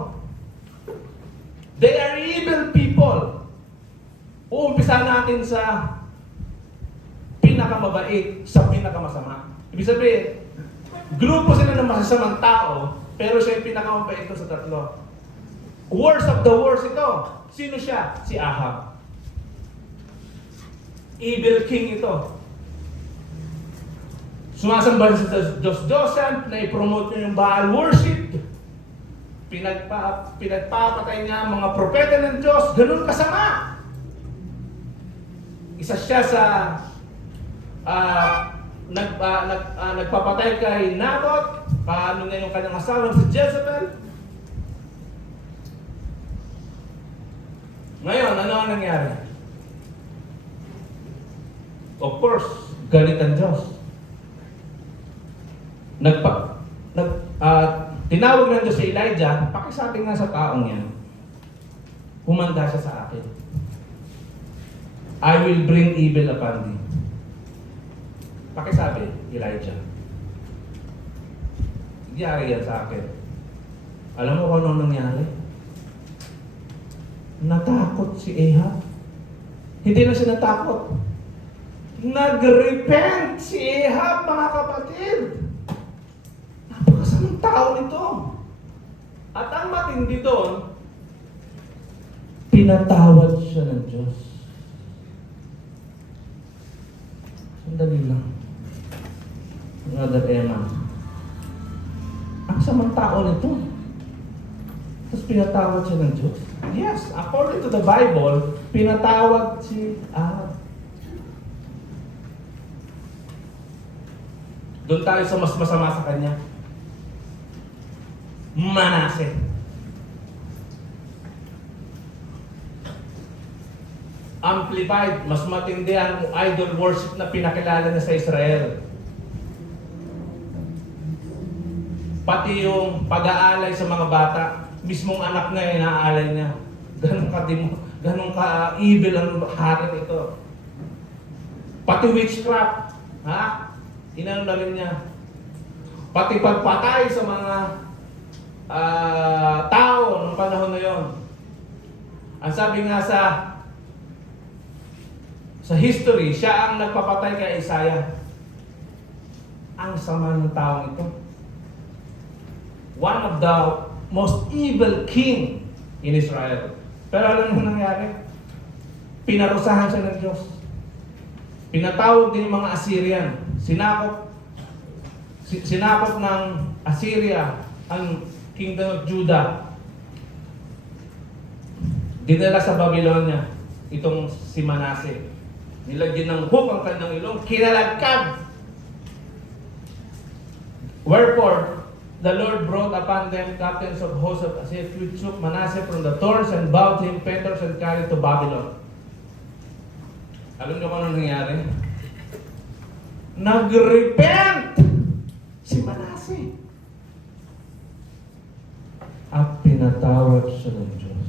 They are evil people. Uumpisa natin sa pinakamabait, sa pinakamasama. Ibig sabihin, grupo sila ng masasamang tao, pero siya yung pinakamabait ito sa 3. Worst of the worst ito. Sino siya? Si Ahab. Evil king ito. Sumasamba sa Diyos-Diyosan na i-promote niya yung Baal worship. Pinagpapatay niya ang mga propeta ng Diyos. Ganun kasama. Isa siya sa nagpapatay kay Naboth. Paano niya yung kanyang asawa si Jezebel. Ngayon, ano ang nangyari? Of course, galit ang Diyos. Tinawag ng Diyos si Elijah, pakisabi nga sa taong yan, humanda siya sa akin. I will bring evil upon thee. Pakisabi, Elijah. Nangyari yan sa akin. Alam mo kung ano nangyari? Natakot si Ahab. Hindi na siya natakot. Nag-repent si Ahab, mga kapatid. Napakasamang tao nito. At ang matindi doon, pinatawad siya ng Diyos. Sandali lang. Brother Emma. Ang samang tao nito. Tapos pinatawad siya ng Diyos. Yes, according to the Bible, pinatawad si Ahab. Doon tayo sa mas masama sa kanya. Manase. Amplified, mas matindi ang idol worship na pinakilala niya sa Israel. Pati yung pag-aalay sa mga bata, mismong anak na inaalay niya. Ganun ka-evil ang hari ito. Pati witchcraft, ha? Inano na rin niya. Pati pagpatay sa mga tao ng panahon na yon. Ang sabi nga sa history, siya ang nagpapatay kay Isaiah. Ang sama ng taong ito. One of the most evil king in Israel. Pero alam mo nangyari? Pinarusahan siya ng Diyos. Pinatawag din yung mga Assyrian. Sinakop ng Assyria ang kingdom of Judah. Dinala sa Babylonia itong si Manase. Nilagyan ng hook ang kanyang ilong, kinalagkad. Wherefore, the Lord brought upon them captains of hosts of Assyria, which took Manasseh from the thorns and bowed him fetters and carried to Babylon. Alam niyo kung ano nangyari? Nag-repent si Manasseh. At pinatawad siya ng Diyos.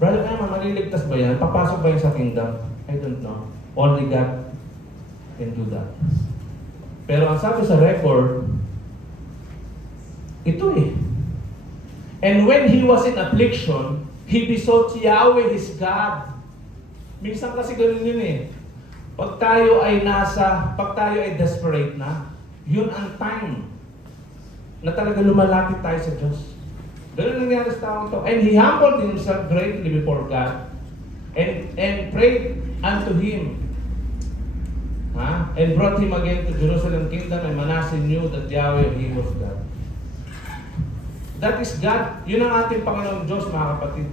Brother Emma, maliligtas ba yan? Papasok ba yan sa kingdom? I don't know. Only God can do that. Pero ang sabi sa record, ito eh. And when he was in affliction, he besought Yahweh his God. Minsan kasi ganun yun eh. Pag tayo ay desperate na, yun ang time na talaga lumalapit tayo sa Diyos. Ganun nangyari sa taong ito. And he humbled himself greatly before God and prayed unto him. And brought him again to Jerusalem kingdom, and Manasseh knew that Yahweh, he was God. That is God. Yun ang ating Panginoong Diyos, mga kapatid.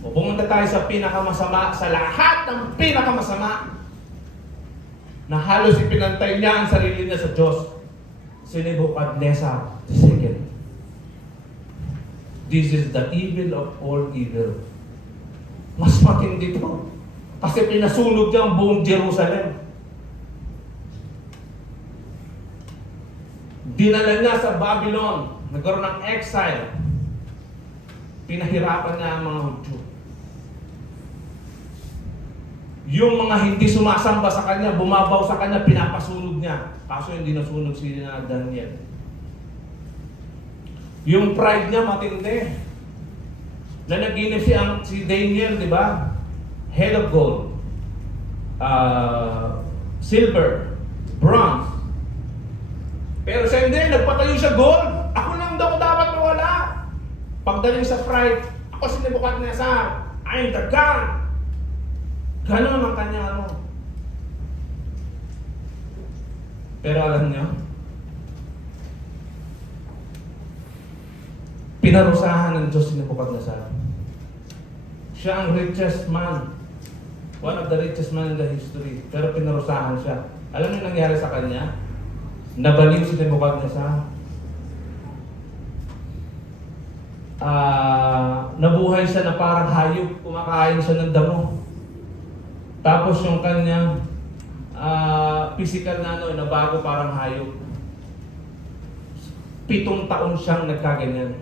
O pumunta tayo sa pinakamasama, sa lahat ng pinakamasama. na halos ipinantay niya ang sarili niya sa Diyos. Si Nebuchadnezzar II. This is the evil of all evil. Mas matindi ito. Kasi pinasunog niya ang buong Jerusalem. Dinala niya sa Babylon. Nagkaroon ng exile. Pinahirapan niya ang mga Hudyo. Yung mga hindi sumasamba sa kanya, bumabaw sa kanya, pinapasunog niya. Kaso hindi nasunog si Daniel. Yung pride niya matindi. Na naginip si Daniel, di ba? Head of gold, silver, bronze. Pero siya hindi, nagpatayo siya gold. Ako lang daw dapat mawala. Pagdating sa pride, ako si Nebuchadnezzar. I'm the God. Ganon ang kanya ano. Pero alam niyo, pinarusahan ng Diyos si Nebuchadnezzar. Siya ang richest man. One of the richest man in the history. Pero pinarusahan siya. Alam niyo nangyari sa kanya? Nabaliw si Nebuchadnezzar. Nabuhay siya na parang hayop. Kumakain siya ng damo. Tapos yung kanyang physical na nabago parang hayop. 7 taon siyang nagkaganyan.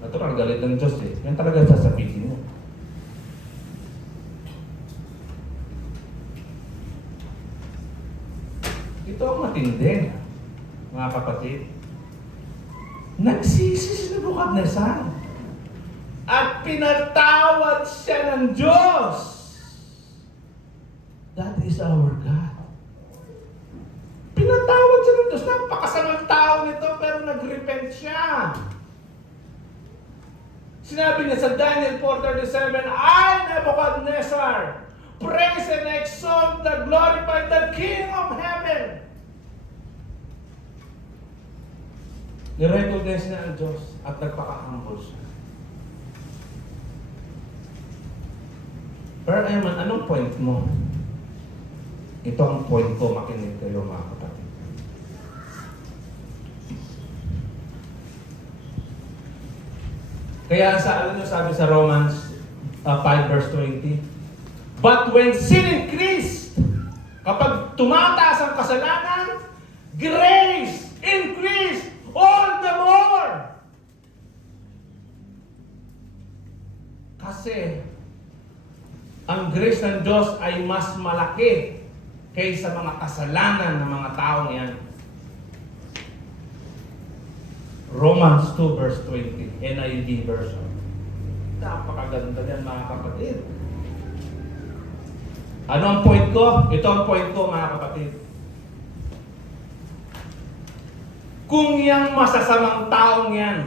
Natural, galit ng Diyos eh. Yan talaga sasabihin niya. Ito ang matindi, mga kapatid. Nagsisi si Nebuchadnezzar. At pinatawad siya ng Diyos. That is our God. Pinatawad siya ng Diyos. Napakasamang tao nito pero nag-repent siya. Sinabi niya sa Daniel 4:37, I, Nebuchadnezzar, praise and exalt the glorified the King of heaven. Nirecognize niya ang Diyos at nagpaka-humble siya. Pero Eman, anong point mo? Ito ang point ko, makinig kayo mga kapatid. Kaya alam nyo sabi sa Romans 5 verse 20, but when sin increased, kapag tumataas ang kasalanan, grace increased all the more. Kasi ang grace ng Diyos ay mas malaki kaysa mga kasalanan ng mga taong yan. Romans 2 verse 20, NIV version. Napakaganda yan mga kapatid. Ano ang point ko? Ito ang point ko mga kapatid. Kung yung masasamang taong yan,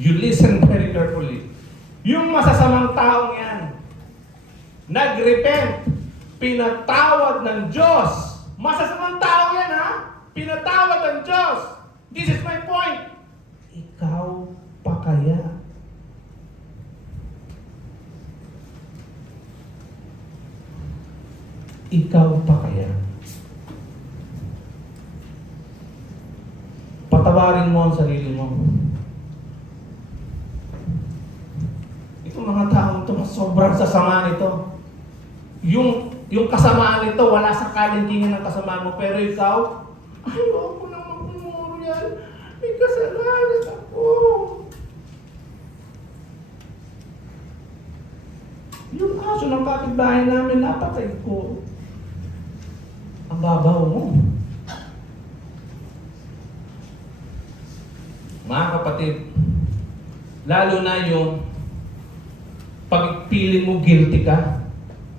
you listen very carefully. Yung masasamang taong yan, nag-repent, pinatawad ng Diyos. Masasamang tao yan pinatawad ng Diyos. This is my point. Ikaw pa kaya? Ikaw pa kaya? Patawarin mo ang sarili mo. Itong mga taong ito, sobrang sasama nito. Yung kasamaan nito, wala sa kalingkingan ng kasamaan mo. Pero ikaw, ayoko nang mag-memorial. May kasalanan ako. Yung aso ng kapitbahay namin, napatay ko. Ang babaw mo. Mga kapatid, lalo na yung pagpiling mo guilty ka,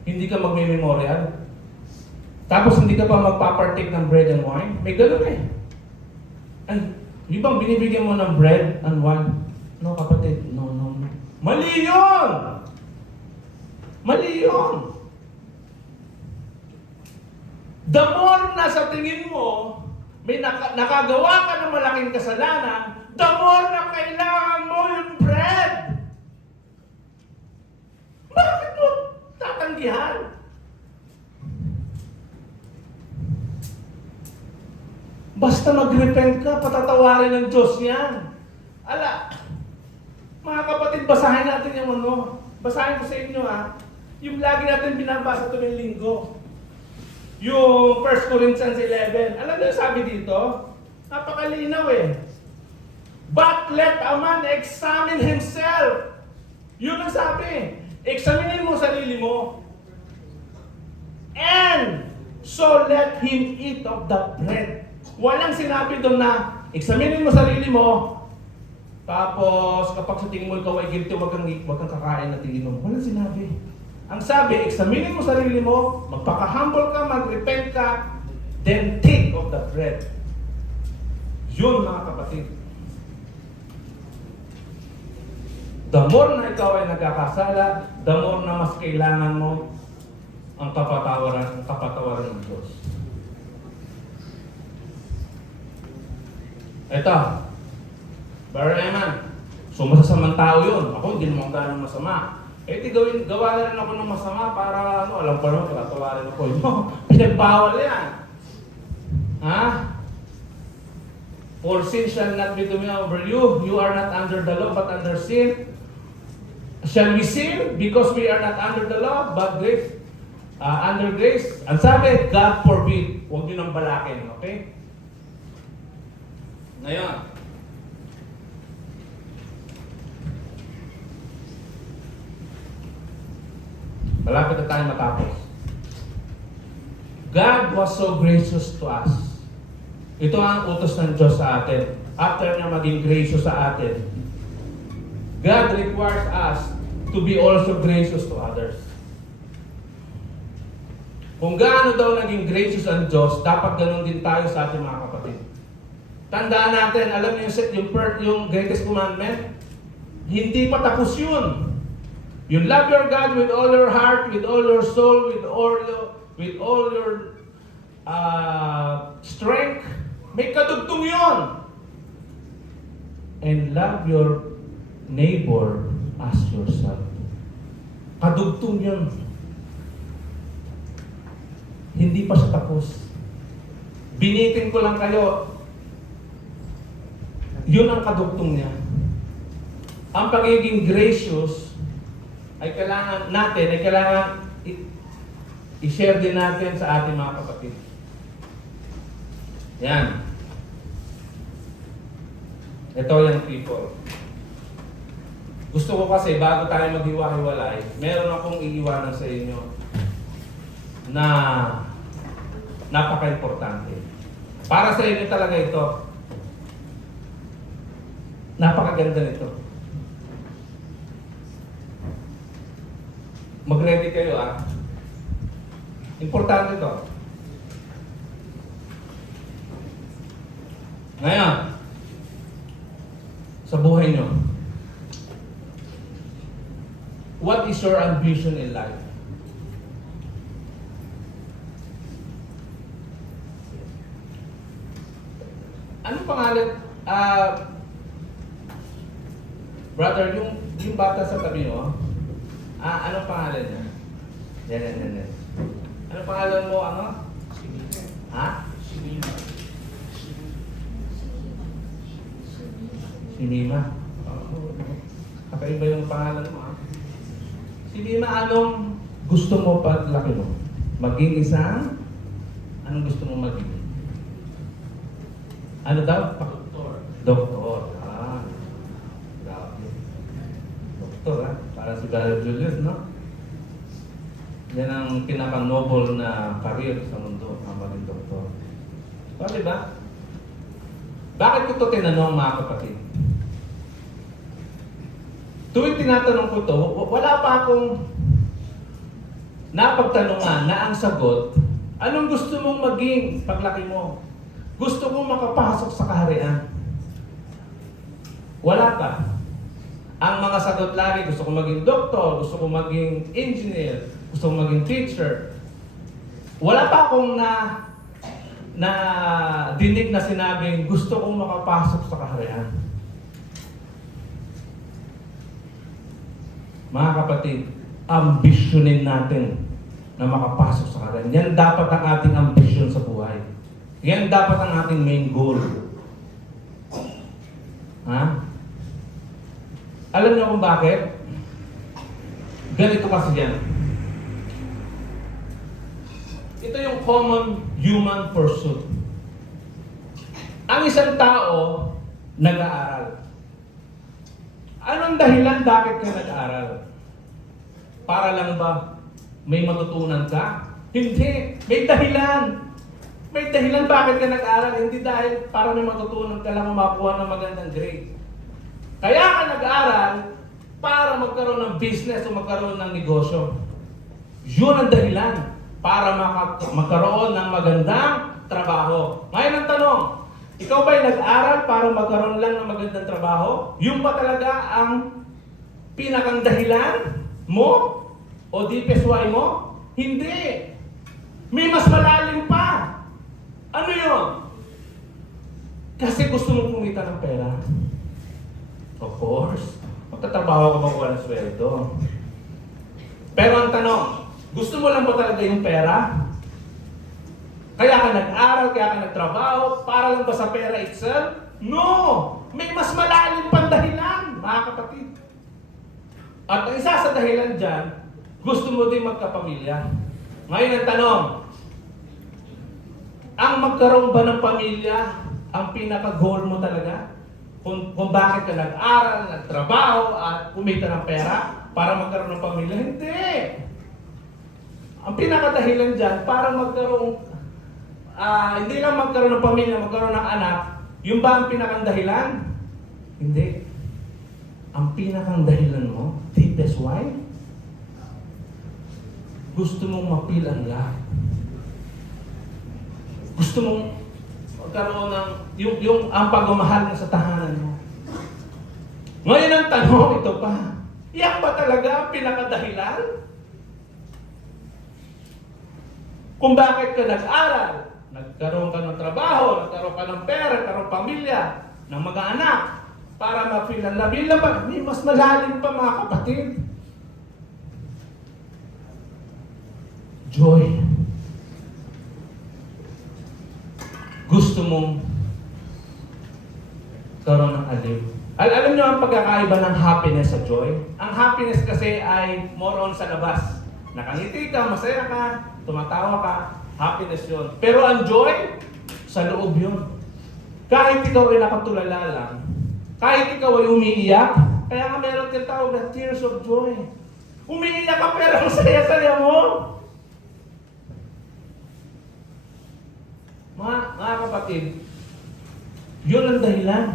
hindi ka magme-memorial, tapos hindi ka pa magpapartake ng bread and wine, may gano'n eh. Ay, di bang binibigyan mo ng bread and wine? No, kapatid, no. Mali yun! Mali yun! The more na sa tingin mo, may nakagawa ka ng malaking kasalanan, the more na kailangan mo yung bread. Bakit mo yan. Basta mag-repent ka, patatawarin ng Diyos yan. Ala, mga kapatid, basahin natin yung ano. Basahin ko sa inyo yung lagi natin binabasa tuwing linggo. Yung 1 Corinthians 11. Alam niyo sabi dito? Napakalinaw But let a man examine himself. Yun ang sabi. Examinin mo sarili mo. And so let him eat of the bread. Walang sinabi doon na examinin mo sarili mo. Tapos kapag sa tingin mo ikaw ay guilty, wag kang kakain na tingin mo. Walang sinabi. Ang sabi, examinin mo sarili mo, magpaka-humble ka, mag-repent ka, then take of the bread. Yun mga kapatid. The more na ikaw ay nagkakasala, the more na mas kailangan mo ang kapatawaran ng Diyos. Ito, Brother Eman, so masasamang tao yun. Ako hindi naman ganun masama. Gawa na rin ako ng masama para alam ko naman, patatawarin ako. Pinagbawal yan. For sin shall not be dominion over you. You are not under the law, but under sin. Shall we sin because we are not under the law, but grace? Under grace? Ang sabi, God forbid. Huwag nyo nang balakin, okay? Ngayon, malapit na tayo matapos. God was so gracious to us. Ito ang utos ng Diyos sa atin. After niya maging gracious sa atin, God requires us to be also gracious to others. Kung gaano daw naging gracious ang Diyos, dapat ganun din tayo sa ating mga kapatid. Tandaan natin, alam niyo yung greatest commandment? Hindi pa tapos yun. You love your God with all your heart, with all your soul, with all your strength. May kadugtong yun. And love your neighbor as yourself. Kadugtong yun. Hindi pa siya tapos. Binitin ko lang kayo. Yun ang kadugtong niya. Ang pagiging gracious ay kailangan i-share din natin sa ating mga kapatid. Yan. Ito yung people. Gusto ko kasi bago tayo maghiwa-hiwalay, meron akong iiwanan sa inyo na napaka-importante. Para sa inyo talaga ito. Napakaganda nito. Mag-ready kayo Importante ito. Ngayon, sa buhay nyo, what is your ambition in life? Ano pangalan? Brother, yung bata sa tabi mo, anong pangalan niya? Yan. Anong pangalan mo, Si Mima. Kakaiba yung pangalan mo, Si Mima, anong gusto mo paglaki mo? Maging isang? Anong gusto mo maging? Ano daw? Doktor. Grabe. Doktor, Para si Brother Julius, no? Yan ang pinaka-noble na career sa mundo, ang maging doktor. Pwede ba? Bakit ko ito tinanong, mga kapatid? Tuwing tinatanong ko ito, wala pa akong napagtanungan na ang sagot, anong gusto mong maging paglaki mo? Gusto mong makapasok sa kaharian? Wala pa. Ang mga sagot lagi, gusto kong maging doktor, gusto kong maging engineer, gusto kong maging teacher. Wala pa akong na dinig na sinabing gusto kong makapasok sa kaharian. Mga kapatid, ambisyonin natin na makapasok sa karan. Yan dapat ang ating ambisyon sa buhay. Yan dapat ang ating main goal. Ha? Alam niyo kung bakit? Ganito kasi yan. Ito yung common human pursuit. Ang isang tao, nag-aaral. Anong dahilan bakit ka nag-aaral? Para lang ba may matutunan ka? Hindi. May dahilan. May dahilan bakit ka nag-aaral. Hindi dahil para may matutunan ka lang makuha ng magandang grade. Kaya ka nag-aaral para magkaroon ng business o magkaroon ng negosyo. Yun ang dahilan para magkaroon ng magandang trabaho. Ngayon ang tanong, ikaw ba'y nag-aral para magkaroon lang ng magandang trabaho? Yung ba talaga ang pinakang dahilan mo? O deepest why mo? Hindi. May mas malalim pa. Ano yun? Kasi gusto mong kumita ng pera. Of course. Magtatrabaho ka ba kung walang sweldo? Pero ang tanong, gusto mo lang ba talaga yung pera? Kaya ka nag-aral, kaya ka nagtrabaho, para lang ba sa pera itself? No! May mas malalim pang dahilan, mga kapatid. At ang isa sa dahilan dyan, gusto mo din magkapamilya. Ngayon ang tanong, ang magkaroon ba ng pamilya ang pinaka-goal mo talaga? Kung bakit ka nag-aral, nagtrabaho, at kumita ng pera para magkaroon ng pamilya? Hindi! Ang pinakadahilan dyan, para magkaroon hindi lang magkaroon ng pamilya, magkaroon ng anak, yung ba ang pinakang dahilan? Hindi. Ang pinakang dahilan mo, deepest why? Gusto mong mapil ang lahat. Gusto mong magkaroon ng, ang pagmamahal na sa tahanan mo. Ngayon ang tanong, ito pa, yan ba talaga ang pinakadahilan? Kung bakit ka nag-aral, nagkaroon ka ng trabaho, nagkaroon ka ng pera, nagkaroon ng pamilya, ng mga anak, para ma-feel ang labi laban. May mas malalim pa mga kapatid. Joy. Gusto mong karoon ng aliw. Alam niyo ang pagkakaiba ng happiness sa joy? Ang happiness kasi ay more on sa labas. Nakangiti ka, masaya ka, tumatawa ka, happiness yun. Pero ang joy, sa loob yun. Kahit ikaw ay nakatulala lang, kahit ikaw ay umiiyak, kaya nga meron kang tawag na tears of joy. Umiiyak ka pero ang saya-saya mo. Mga kapatid, yun ang dahilan.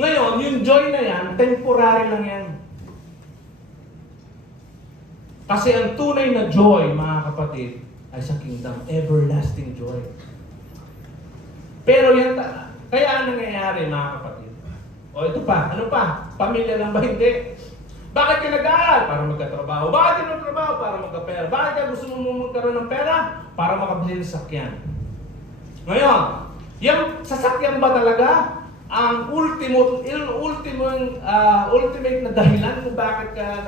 Ngayon, yung joy na yan, temporary lang yan. Kasi ang tunay na joy, mga kapatid, ay sa kingdom, everlasting joy. Pero yan, kaya ano nangyayari, mga kapatid? O ito pa, ano pa? Pamilya lang ba? Hindi. Bakit ka nag-aaral? Para magkatrabaho. Bakit ka nagtrabaho? Para magkapera. Bakit ka gusto mo magkaroon ng pera? Para makabili ng sakyan. Ngayon, yung sasakyan ba talaga ang ultimate na dahilan kung bakit ka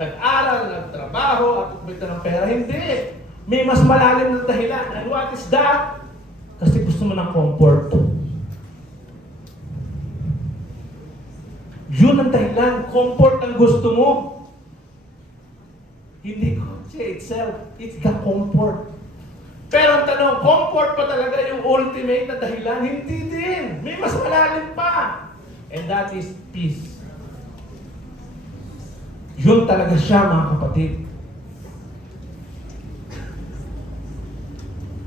nag-aral, nagtrabaho, at kumita ng pera? Hindi. May mas malalim na dahilan. And what is that? Kasi gusto mo ng comfort. Yun ang dahilan. Comfort ang gusto mo. Hindi kotse itself. It's the comfort. Pero ang tanong, comfort pa talaga yung ultimate na dahilan? Hindi din. May mas malalim pa. And that is peace. Yun talaga siya, mga kapatid.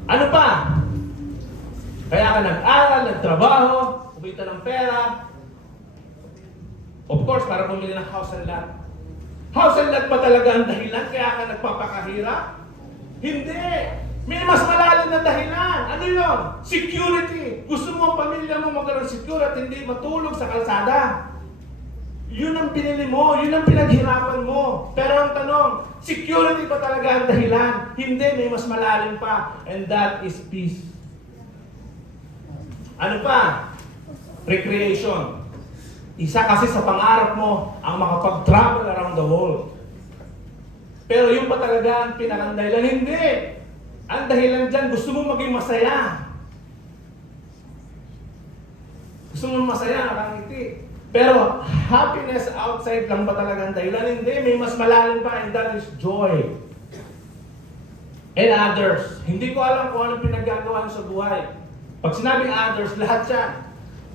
Ano pa? Kaya ka nag-aral, nagtrabaho, kumita ng pera. Of course, para bumili ng house and lot. House and lot ba talaga ang dahilan kaya ka nagpapakahirap? Hindi! May mas malalim na dahilan. Ano yun? Security. Gusto mo ang pamilya mo magkaroon secure at hindi matulog sa kalsada. Yun ang pinili mo. Yun ang pinaghirapan mo. Pero ang tanong, security ba talaga ang dahilan? Hindi. May mas malalim pa. And that is peace. Ano pa? Recreation. Isa kasi sa pangarap mo ang makapag-travel around the world. Pero yung pa talaga ang pinakang dahilan? Hindi. Ang dahilan dyan, gusto mo maging masaya. Gusto mo masaya, nakangiti. Pero happiness outside lang ba talaga ang dahilan? Hindi. May mas malalim pa, and that is joy. And others. Hindi ko alam kung anong pinaggagawa sa buhay. Pag sinabing others, lahat yan.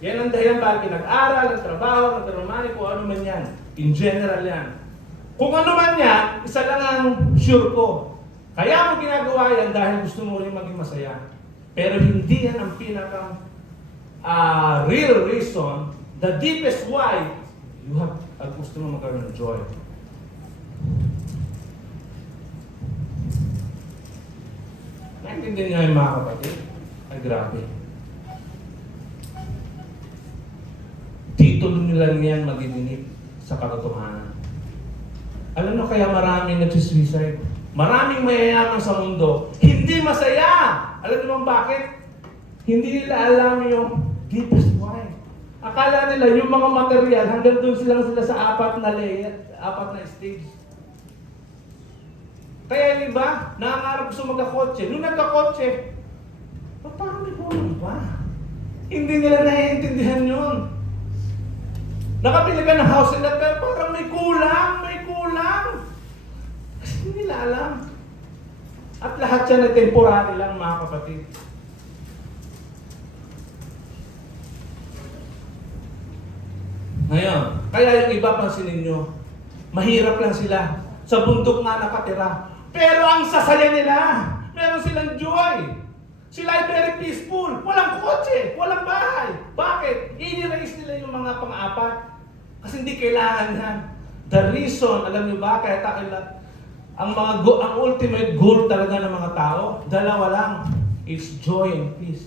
Yan ang dahilan bakit nag-aral, nagtrabaho, nagtarumani, kung ano man yan. In general yan. Kung ano man yan, isa lang ang sure ko. Kaya mo ginagawa yan dahil gusto mo rin maging masaya. Pero hindi yan ang pinakang real reason, the deepest why you have gusto mo magkaroon ng joy. Naintindihan niyo yung mga kapatid? Ay, grabe. Dito nyo lang yan magidinig sa katotohanan. Alam mo kaya maraming nagsisuicide? Maraming mayayaman sa mundo, hindi masaya! Alam mo bakit? Hindi nila alam yung deepest why. Akala nila yung mga material, hanggang doon sila sa apat na layer, apat na stage. Kaya di ba, nangangarap gusto magkakotse. Nung nagkakotse, parang may kulang pa. Hindi nila naiintindihan yun. Nakapili ka ng house nila, pero parang may kulang. Kasi hindi nila alam. At lahat yan ay temporary lang, mga kapatid. Ngayon, kaya yung iba pansinin nyo, mahirap lang sila. Sa bundok nga nakatira. Pero ang sasaya nila, meron silang joy. Sila ay very peaceful. Walang kotse, walang bahay. Bakit? I-erase nila yung mga pang-apat. Kasi hindi kailangan yan. The reason, alam niyo ba, kaya ang ultimate goal talaga ng mga tao, dalawa lang. It's joy and peace.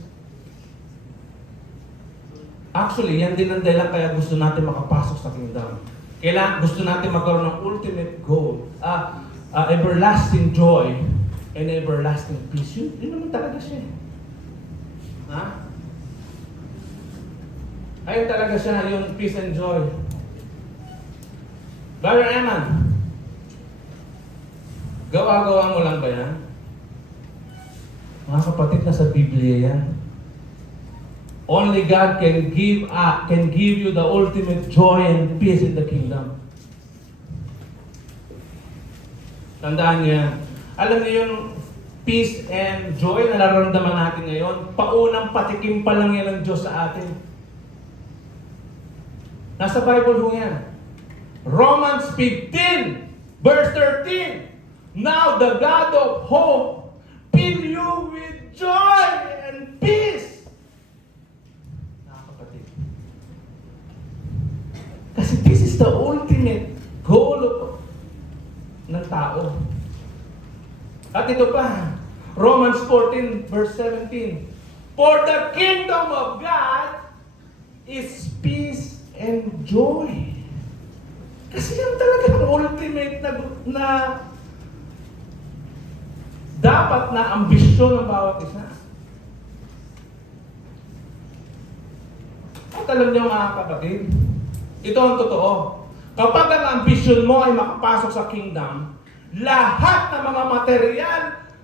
Actually, yan din ang dahilan kaya gusto natin makapasok sa kingdom. Kailangan gusto natin magkaroon ng ultimate goal. Everlasting joy and everlasting peace. Yun naman talaga siya. Ha? Ayun talaga siya, yung peace and joy. Brother Eman, gawa-gawa mo lang ba yan? Mga kapatid, nasa Biblia yan. Only God can give you the ultimate joy and peace in the kingdom. Tandaan niyo yan. Alam niyo yung peace and joy na nararamdaman natin ngayon, paunang patikim pa lang yan ng Diyos sa atin. Nasa Bible ho yan. Romans 15, verse 13. Now the God of hope fill you with joy and peace. Nakakapatid. Kasi this is the ultimate goal ng tao. At ito pa, Romans 14, verse 17. For the kingdom of God is peace and joy. Kasi yan talaga ang ultimate na dapat na ambisyon ng bawat isa. At alam niyo mga kapatid, ito ang totoo. Kapag ang ambisyon mo ay makapasok sa kingdom, lahat ng mga material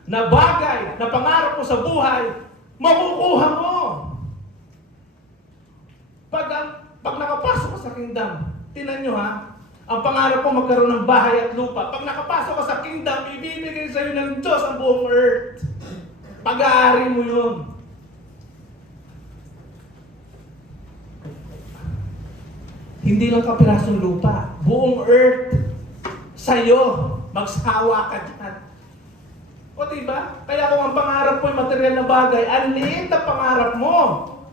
na bagay na pangarap mo sa buhay, makukuha mo. Pag nakapasok ka sa kingdom, tinan nyo ha, ang pangarap mo magkaroon ng bahay at lupa. Pag nakapasok ka sa kingdom, ibibigay sa iyo ng Diyos ang buong earth. Pag-aari mo yun. Hindi lang kapirasong lupa, buong earth sa'yo. Magsawa ka dyan. O diba? Kaya kung ang pangarap mo ay material na bagay, ang liit na pangarap mo.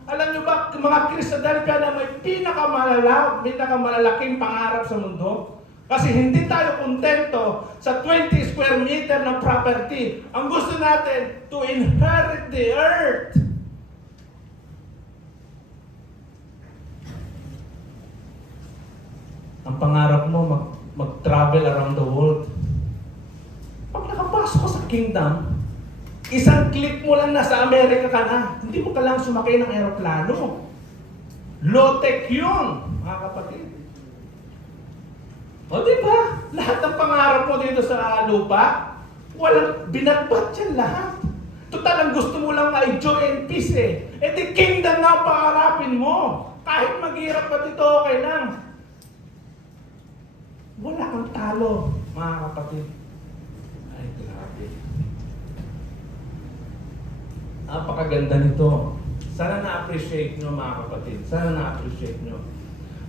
Alam nyo ba, mga Kristodelphia na may pinakamalalaking pangarap sa mundo? Kasi hindi tayo kontento sa 20 square meter na property. Ang gusto natin, to inherit the earth. Ang pangarap mo, mag-travel around the world. Pag nakapasok ka sa kingdom, isang click mo lang nasa Amerika ka na. Hindi mo kailangang sumakay ng aeroplano. Low-tech yun, mga kapatid. O diba? Lahat ng pangarap mo dito sa lupa, walang binatbat yan lahat. Total, ang gusto mo lang ay joy and peace eh. Eh di kingdom na ang pangarapin mo. Kahit maghirap pa dito, okay lang. Wala kang talo, mga kapatid. Ay, grabe. Napakaganda nito. Sana na-appreciate nyo, mga kapatid. Sana na-appreciate nyo.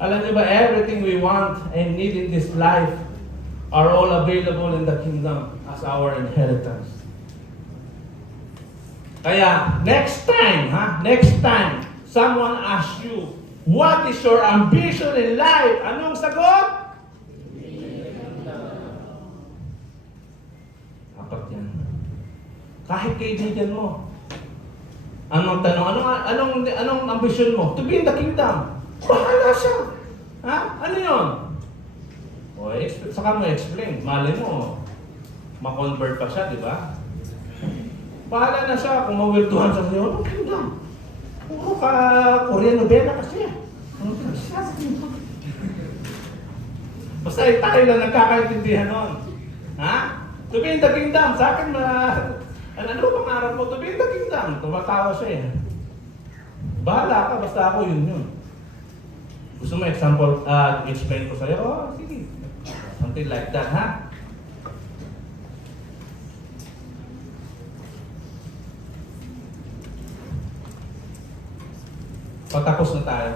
Alam niyo ba, everything we want and need in this life are all available in the kingdom as our inheritance. Kaya, next time, someone asks you, what is your ambition in life? Anong sagot? Apat yan. Kahit kaibigan mo. Anong tanong? Anong ambition mo? To be in the kingdom. Bahala siya. Ha? Ano yun? O, saka mo explain. Mali mo, ma-convert pa siya, di ba? Bahala na siya kung mawiltuhan siya sa'yo. Anong kingdom? Puro ka Korean novela kasi. Basta tayo lang nagkakaintindihan nun. Ha? To be in the kingdom. Sa akin, ano pangarap mo? To be in the kingdom. Tumatawa siya eh. Bahala ka, basta ako yun. Gusto mo example, explain ko sa'yo? Oh, sige. Something like that, ha? Patapos na tayo.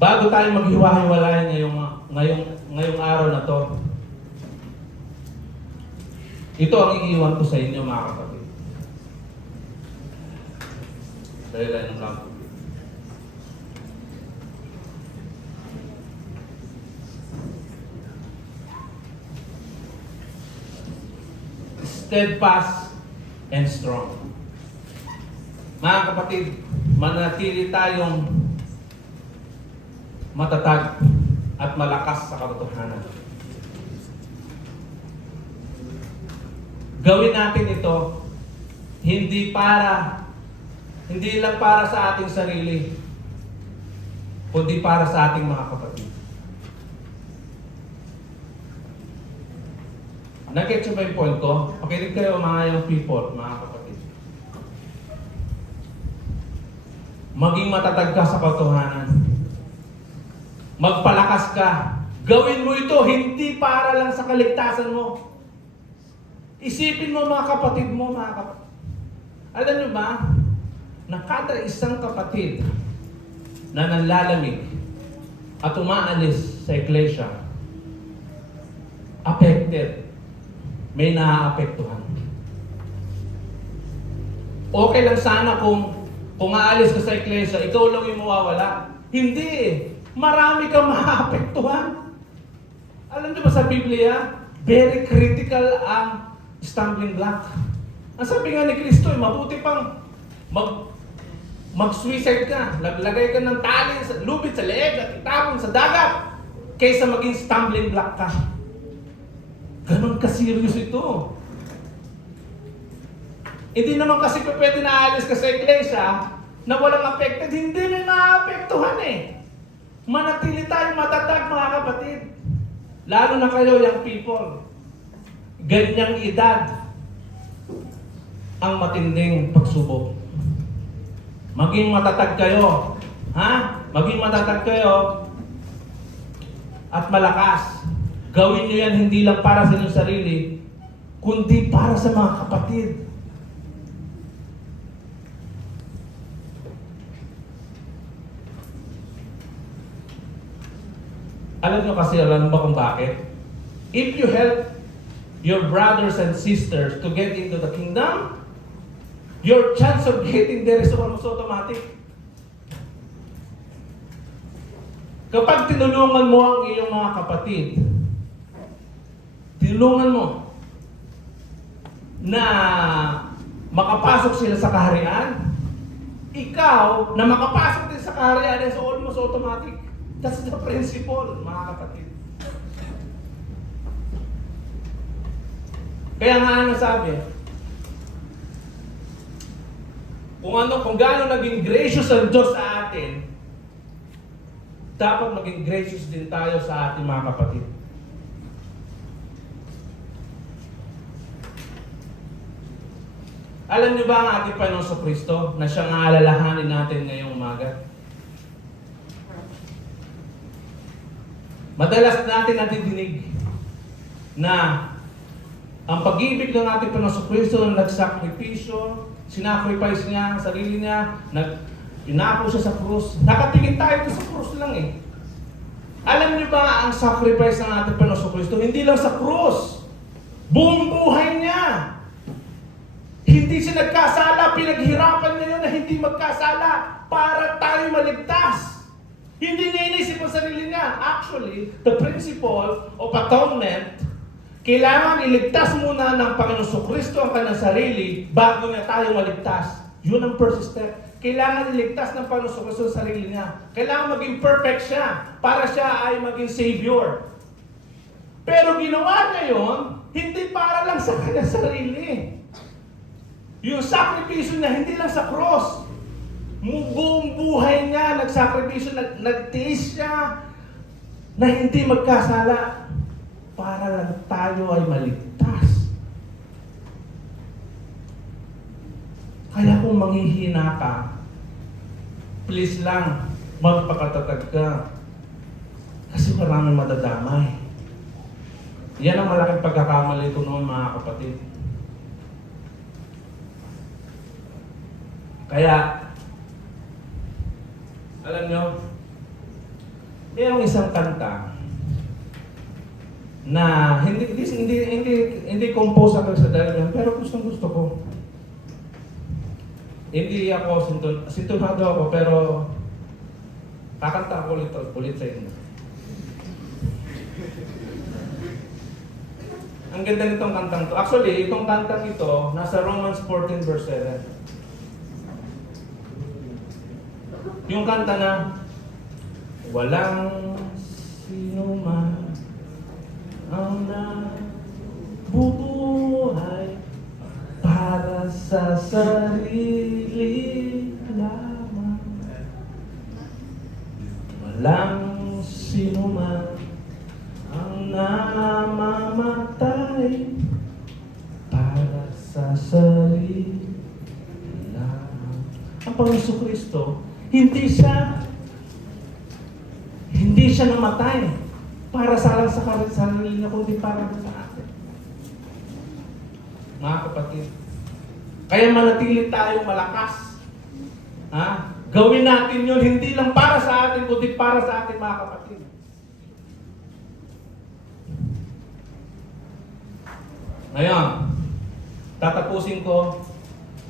Bago tayo maghiwa-hiwalay ngayong araw na to, ito ang iiwan ko sa inyo, mga kapatid. Dahil lang ng lampo. Steadfast and strong. Mga kapatid, manatili tayong matatag at malakas sa katotohanan. Gawin natin ito hindi lang para sa ating sarili, kundi para sa ating mga kapatid. Nag-get ba yung point ko? Pakinig kayo mga young people, mga kapatid. Maging matatag ka sa katotohanan. Magpalakas ka. Gawin mo ito hindi para lang sa kaligtasan mo. Isipin mo mga kapatid mo, mga kapatid. Alam niyo ba, na kada isang kapatid na nanlalamig at umaalis sa iglesia, affected, may naaapektuhan. Okay lang sana kung aalis ka sa iglesia, ikaw lang yung mawawala. Hindi eh. Marami kang maaapektuhan. Alam niyo ba sa Biblia, very critical ang stumbling block. Ang sabi nga ni Kristo, mabuti pang mag-suicide ka, naglagay ka ng tali sa lubid sa leeg at itapon sa dagat kaysa maging stumbling block ka. Ganon ka-serious ito. Hindi naman kasi pwede na aalis ka sa iglesia na walang affected. Hindi may maapektuhan eh. Manatili tayo matatag, mga kapatid. Lalo na kayo, young people. Ganyang edad ang matinding pagsubok. Maging matatag kayo. Ha? Maging matatag kayo at malakas. Gawin nyo yan hindi lang para sa inyong sarili, kundi para sa mga kapatid. Alam mo ba kung bakit? If you help your brothers and sisters to get into the kingdom, your chance of getting there is almost automatic. Kapag tinulungan mo ang iyong mga kapatid, tinulungan mo na makapasok sila sa kaharian, ikaw na makapasok din sa kaharian is almost automatic. That's the principle, mga kapatid. Kaya nga nasabi, kung gaano naging gracious ang Diyos sa atin, dapat maging gracious din tayo sa ating mga kapatid. Alam niyo ba ang ating Panginoon Kristo na siyang aalalahanin natin ngayong umaga? Madalas natin nadidinig na ang pag-ibig ng ating Panginoon Kristo na nagsakripisyo, sinacrifice niya ang sarili niya, inako siya sa krus. Nakatingin tayo sa krus lang eh. Alam niyo ba ang sacrifice ng ating Panginoon Kristo? Hindi lang sa krus. Buong buhay niya. Hindi siya nagkasala, pinaghirapan niya yun na hindi magkasala para tayo maligtas. Hindi niya inisip ang sarili niya. Actually, the principle of atonement, kailangan iligtas muna ng Panginoon Kristo ang kanyang sarili bago niya tayo maligtas. Yun ang first step. Kailangan iligtas ng Panginoon Kristo ang sarili niya. Kailangan maging perfect siya para siya ay maging Savior. Pero ginawa niya yun, hindi para lang sa kanyang sarili. Yung sakripisyo niya, hindi lang sa cross. Buong buhay niya, nagsakripisyo, nagtiis siya na hindi magkasala para lang tayo ay maligtas. Kaya kung manghihina ka, please lang, magpakatatag ka. Kasi maraming madadamay. Yan ang malaking pagkakamali ko noon, mga kapatid. Kaya, alam nyo, mayroong isang kanta na hindi compose ako sa dahil pero gusto ko. Hindi ako sintonado ako, pero kakanta ako ulit sa inyo. Ang ganda nitong kantang to. Actually, itong kantang ito, nasa Romans 14 verse 7. Yung kanta na, walang sino man ang nabubuhay para sa sarili lamang. Walang sino man ang namamatay para sa sarili lamang. Ang Panginoon Kristo, hindi siya namatay para sa sarili niya, kundi para sa atin. Mga kapatid, kaya manatili tayong malakas. Ha? Gawin natin yun, hindi lang para sa atin, kundi para sa ating mga kapatid. Ngayon, tatapusin ko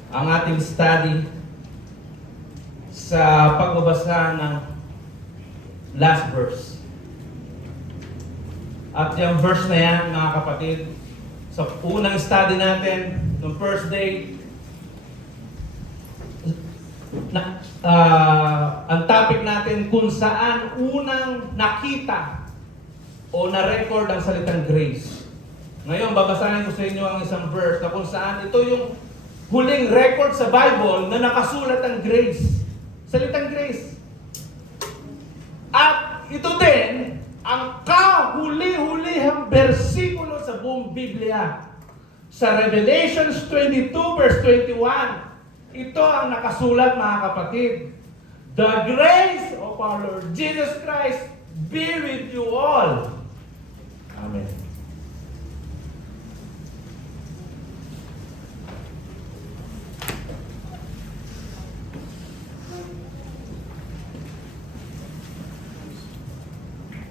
ang ating study sa pagbabasa ng last verse. At yung verse na yan, mga kapatid, sa unang study natin, ng first day, ang topic natin kung saan unang nakita o na-record ang salitang grace. Ngayon, babasahin ko sa inyo ang isang verse na kung saan ito yung huling record sa Bible na nakasulat ang grace. Salitang grace. At ito din, ang kahuli-hulihang bersikulo sa buong Biblia. Sa Revelations 22 verse 21, ito ang nakasulat, mga kapatid. The grace of our Lord Jesus Christ be with you all. Amen.